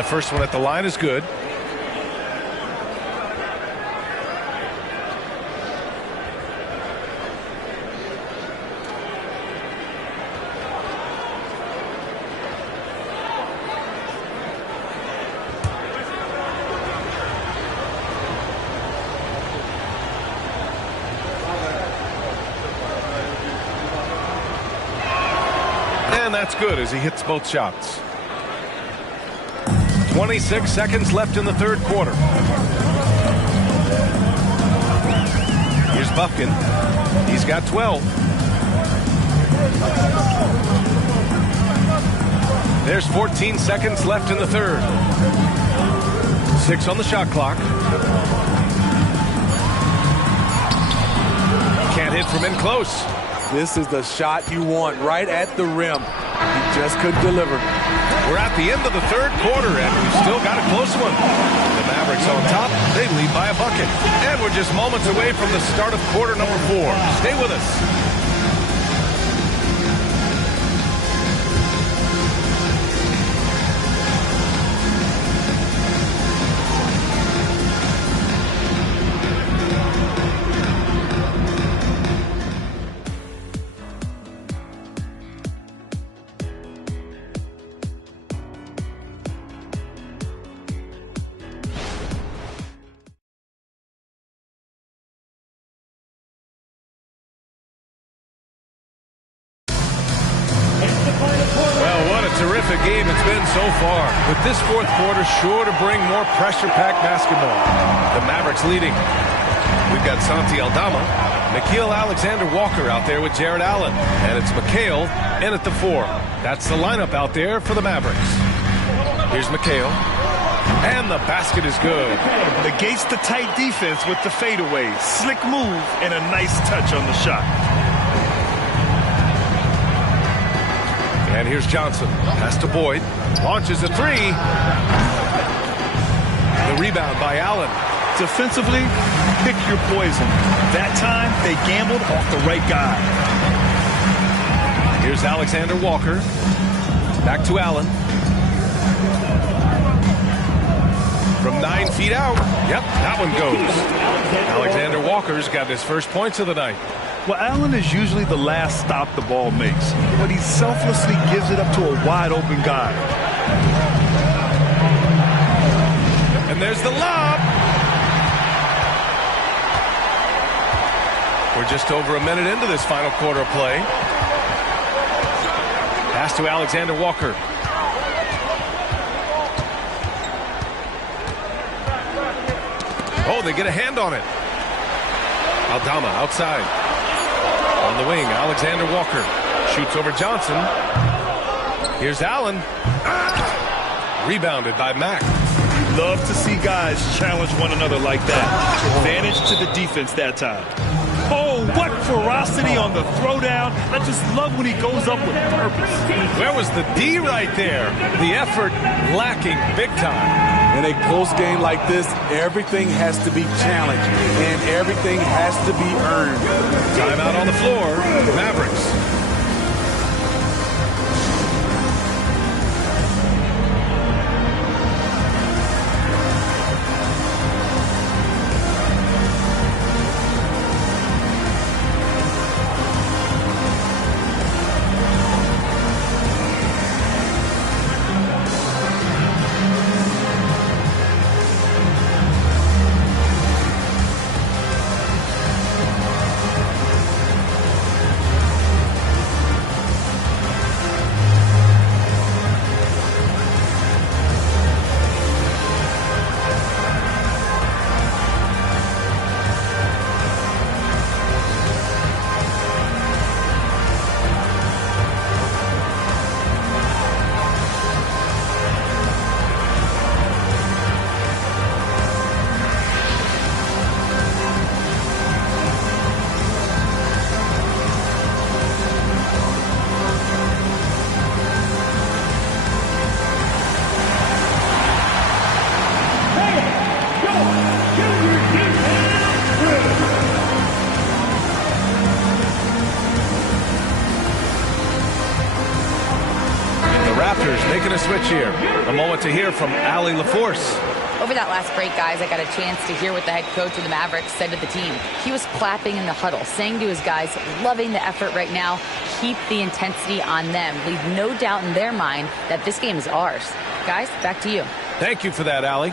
the first one at the line is good. And that's good as he hits both shots. 26 seconds left in the third quarter. Here's Buffkin. He's got 12. There's 14 seconds left in the third. 6 on the shot clock. Can't hit from in close. This is the shot you want, right at the rim. He just couldn't deliver. We're at the end of the third quarter, and we've still got a close one. The Mavericks on top. They lead by a bucket. And we're just moments away from the start of quarter number 4. Stay with us. Well, what a terrific game it's been so far. With this fourth quarter sure to bring more pressure-packed basketball. The Mavericks leading. We've got Santi Aldama, Nickeil Alexander-Walker out there with Jared Allen. And it's Mikal in at the 4. That's the lineup out there for the Mavericks. Here's Mikal. And the basket is good. Negates the tight defense with the fadeaway. Slick move and a nice touch on the shot. And here's Johnson. Pass to Boyd. Launches a 3. The rebound by Allen. Defensively, pick your poison. That time, they gambled off the right guy. Here's Alexander Walker. Back to Allen. From 9 feet out. Yep, that one goes. Alexander Walker's got his first points of the night. Well, Allen is usually the last stop the ball makes, but he selflessly gives it up to a wide-open guy. And there's the lob. We're just over a minute into this final quarter of play. Pass to Alexander Walker. Oh, they get a hand on it. Aldama outside. On the wing, Alexander Walker shoots over Johnson. Here's Allen. Rebounded by Mack. Love to see guys challenge one another like that. Advantage to the defense that time. Oh, what ferocity on the throwdown. I just love when he goes up with purpose. Where was the D right there? The effort lacking big time. In a close game like this, everything has to be challenged, and everything has to be earned. Timeout on the floor. Mavericks. switch here. A moment to hear from Allie LaForce. Over that last break, guys, I got a chance to hear what the head coach of the Mavericks said to the team. He was clapping in the huddle, saying to his guys, loving the effort right now, keep the intensity on them. Leave no doubt in their mind that this game is ours. Guys, back to you. Thank you for that, Allie.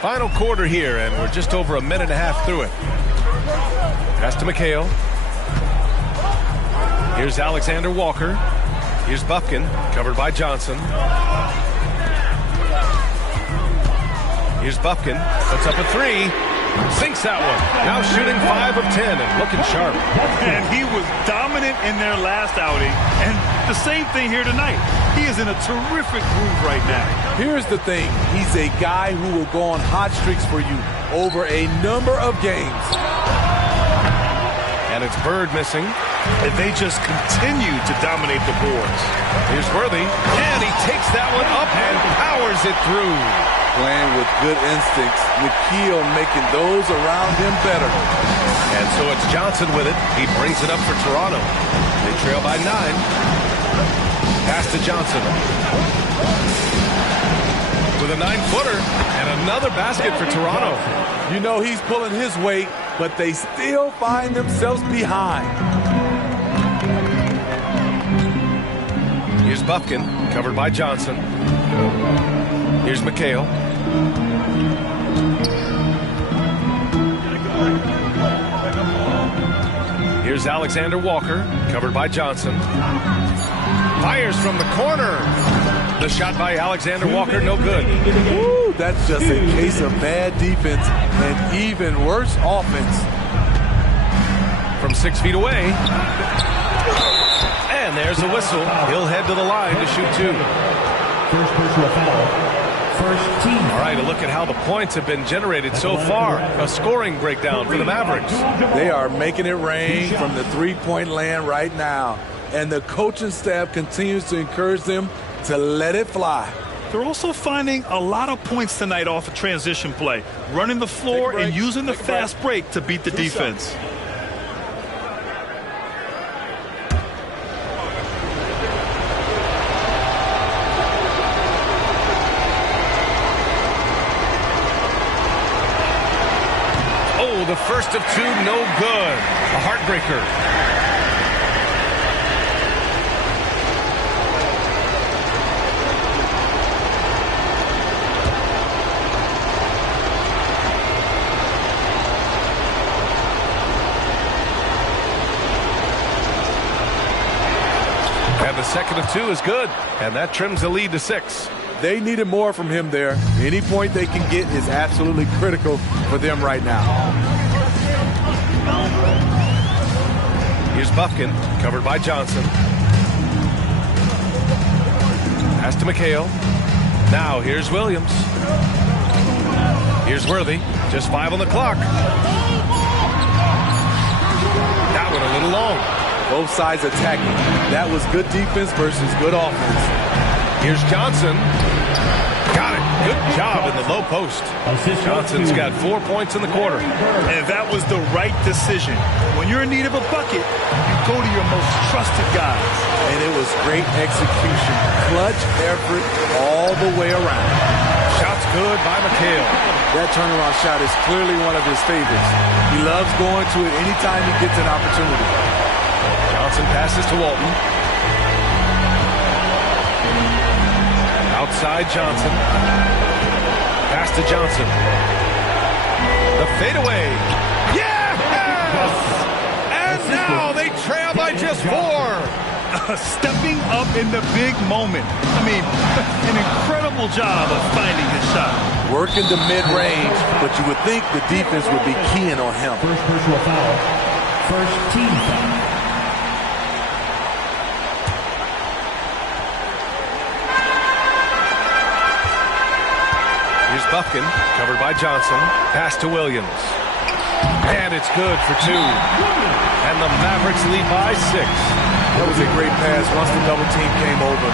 Final quarter here, and we're just over a minute and a half through it. Pass to McHale. Here's Alexander Walker. Here's Buffkin, covered by Johnson. Here's Buffkin, puts up a three. Sinks that one. Now shooting 5 of 10 and looking sharp. And he was dominant in their last outing. And the same thing here tonight. He is in a terrific groove right now. Here's the thing. He's a guy who will go on hot streaks for you over a number of games. And it's Bird missing. And they just continue to dominate the boards. Here's Worthy. And he takes that one up and powers it through. Playing with good instincts. McKeel making those around him better. And so it's Johnson with it. He brings it up for Toronto. They trail by 9. Pass to Johnson. With a 9-footer and another basket for Toronto. You know he's pulling his weight, but they still find themselves behind. Here's Buffkin, covered by Johnson. Here's McHale. Here's Alexander Walker, covered by Johnson. Fires from the corner. The shot by Alexander Walker, no good. Woo, that's just a case of bad defense and even worse offense. From 6 feet away. And there's a whistle. He'll head to the line to shoot 2. First personal foul. First team. All right, a look at how the points have been generated so far. A scoring breakdown for the Mavericks. They are making it rain from the three-point land right now. And the coaching staff continues to encourage them to let it fly. They're also finding a lot of points tonight off of transition play, running the floor and using the fast break to beat the defense. Oh, the first of 2, no good. A heartbreaker. The second of 2 is good, and that trims the lead to 6. They needed more from him there. Any point they can get is absolutely critical for them right now. Here's Buffkin, covered by Johnson. Pass to McHale. Now here's Williams. Here's Worthy. Just 5 on the clock. That one a little long. Both sides attacking. That was good defense versus good offense. Here's Johnson. Got it. Good job in the low post. Johnson's got 4 points in the quarter. And that was the right decision. When you're in need of a bucket, you go to your most trusted guys. And it was great execution. Clutch effort all the way around. Shot's good by McHale. That turnaround shot is clearly one of his favorites. He loves going to it anytime he gets an opportunity. Johnson passes to Walton. Outside Johnson. Pass to Johnson. The fadeaway. Yes! And now they trail by just 4. Stepping up in the big moment. I mean, an incredible job of finding his shot. Working the mid-range, but you would think the defense would be keying on him. First personal foul. First team foul. Here's Buffkin, covered by Johnson. Pass to Williams. And it's good for 2. And the Mavericks lead by 6. That was a great pass once the double team came over.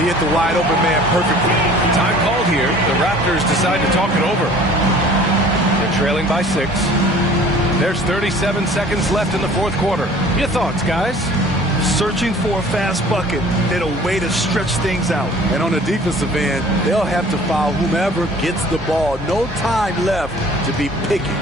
He hit the wide open man perfectly. Time called here. The Raptors decide to talk it over. They're trailing by 6. There's 37 seconds left in the fourth quarter. Your thoughts, guys? Searching for a fast bucket and a way to stretch things out. And on the defensive end, they'll have to foul whomever gets the ball. No time left to be picky.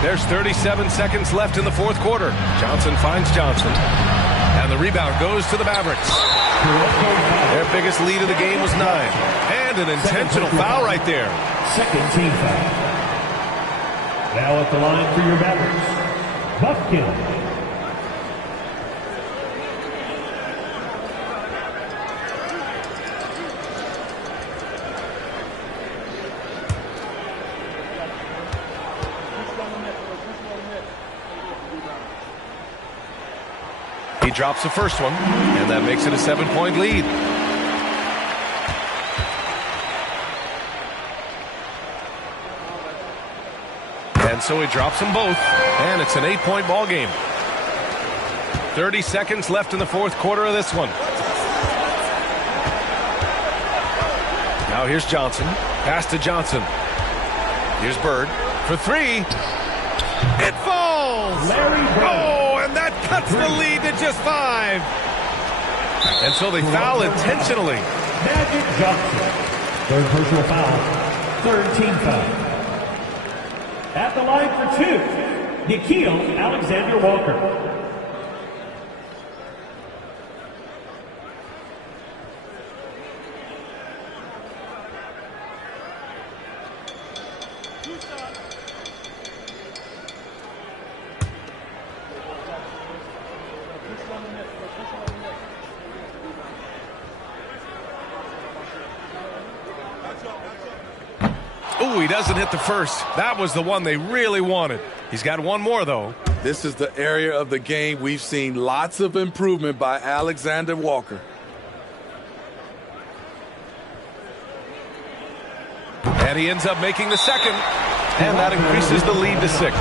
There's 37 seconds left in the fourth quarter. Johnson finds Johnson. And the rebound goes to the Mavericks. Their biggest lead of the game was 9. And an intentional foul right there. Second team foul. Now at the line for your Mavericks, Buffkin. He drops the first one, and that makes it a 7-point lead. And so he drops them both, and it's an 8-point ball game. 30 seconds left in the fourth quarter of this one. Now here's Johnson. Pass to Johnson. Here's Bird for 3. It falls! Oh, and that cuts the lead to just 5. And so they foul intentionally. Magic Johnson. Third personal foul. Third team foul. At the line for 2, Nikhil Alexander Walker. Ooh, he doesn't hit the first. That was the one they really wanted. He's got one more, though. This is the area of the game we've seen lots of improvement by Alexander Walker. And he ends up making the second. And that increases the lead to 6.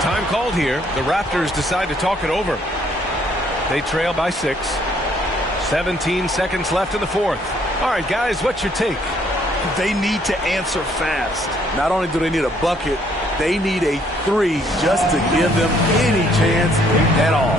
Time called here. The Raptors decide to talk it over. They trail by 6. 17 seconds left in the fourth. All right, guys, what's your take? They need to answer fast. Not only do they need a bucket, they need a 3 just to give them any chance at all.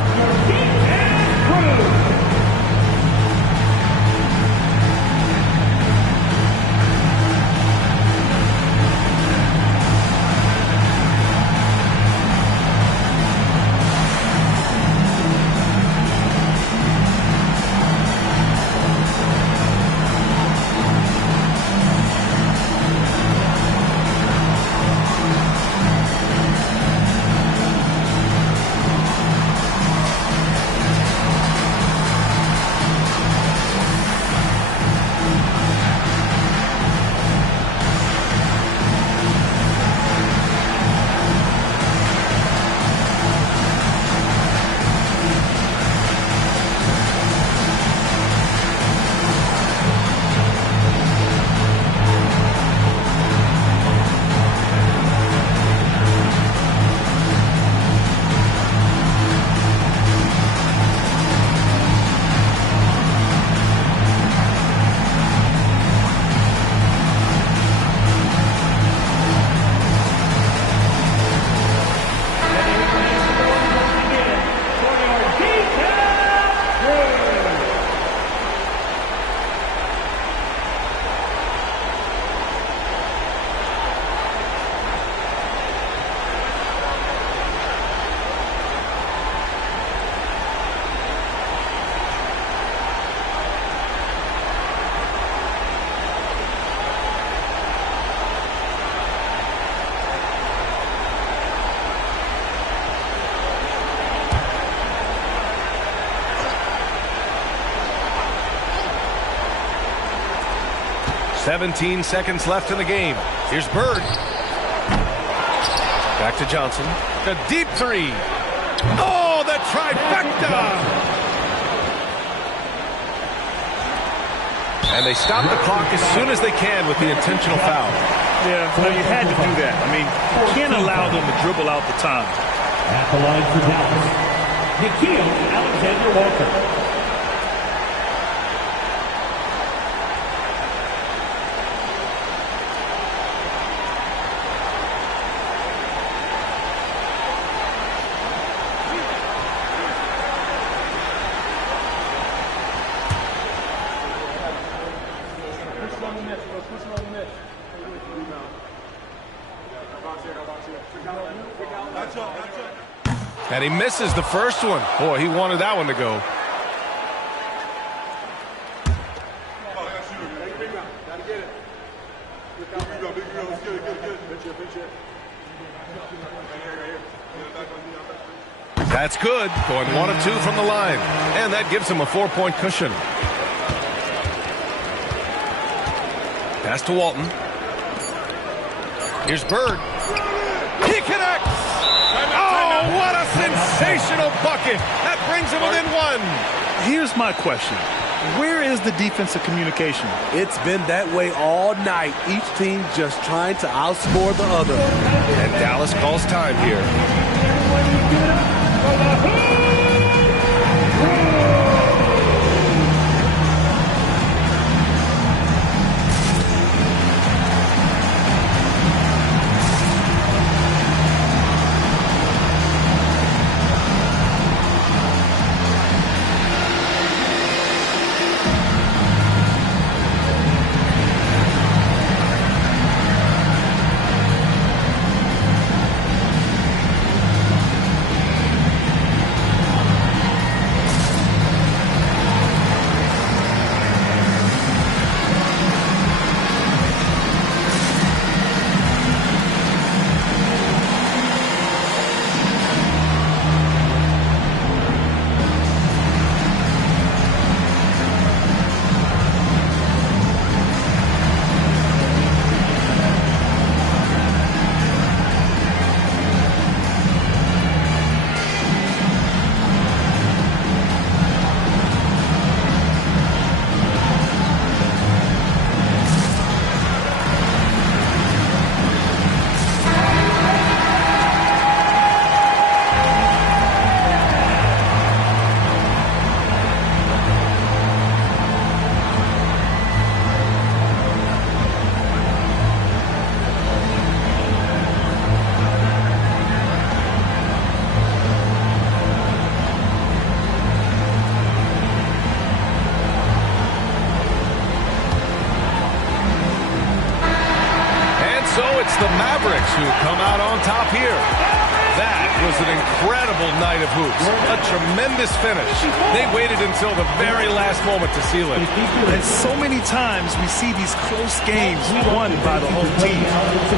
17 seconds left in the game. Here's Bird. Back to Johnson. A deep three. Oh, the trifecta! And they stop the clock as soon as they can with the intentional foul. Yeah, well, you had to do that. I mean, you can't allow them to dribble out the time. At the line for Dallas, Nickeil Alexander-Walker. And he misses the first one. Boy, he wanted that one to go. That's good. Going 1 of 2 from the line. And that gives him a 4-point cushion. Pass to Walton. Here's Bird. He connects! Oh, what a sensational bucket! That brings him within 1. Here's my question. Where is the defensive communication? It's been that way all night. Each team just trying to outscore the other. And Dallas calls time here. The Mavericks who come out on top here. That was an incredible night of hoops. A tremendous finish. They waited until the very last moment to seal it. And so many times we see these close games won by the home team.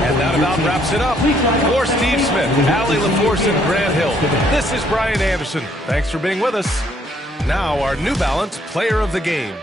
And that about wraps it up. For Steve Smith, Allie LaForce, and Grant Hill, this is Brian Anderson. Thanks for being with us. Now our New Balance Player of the Game.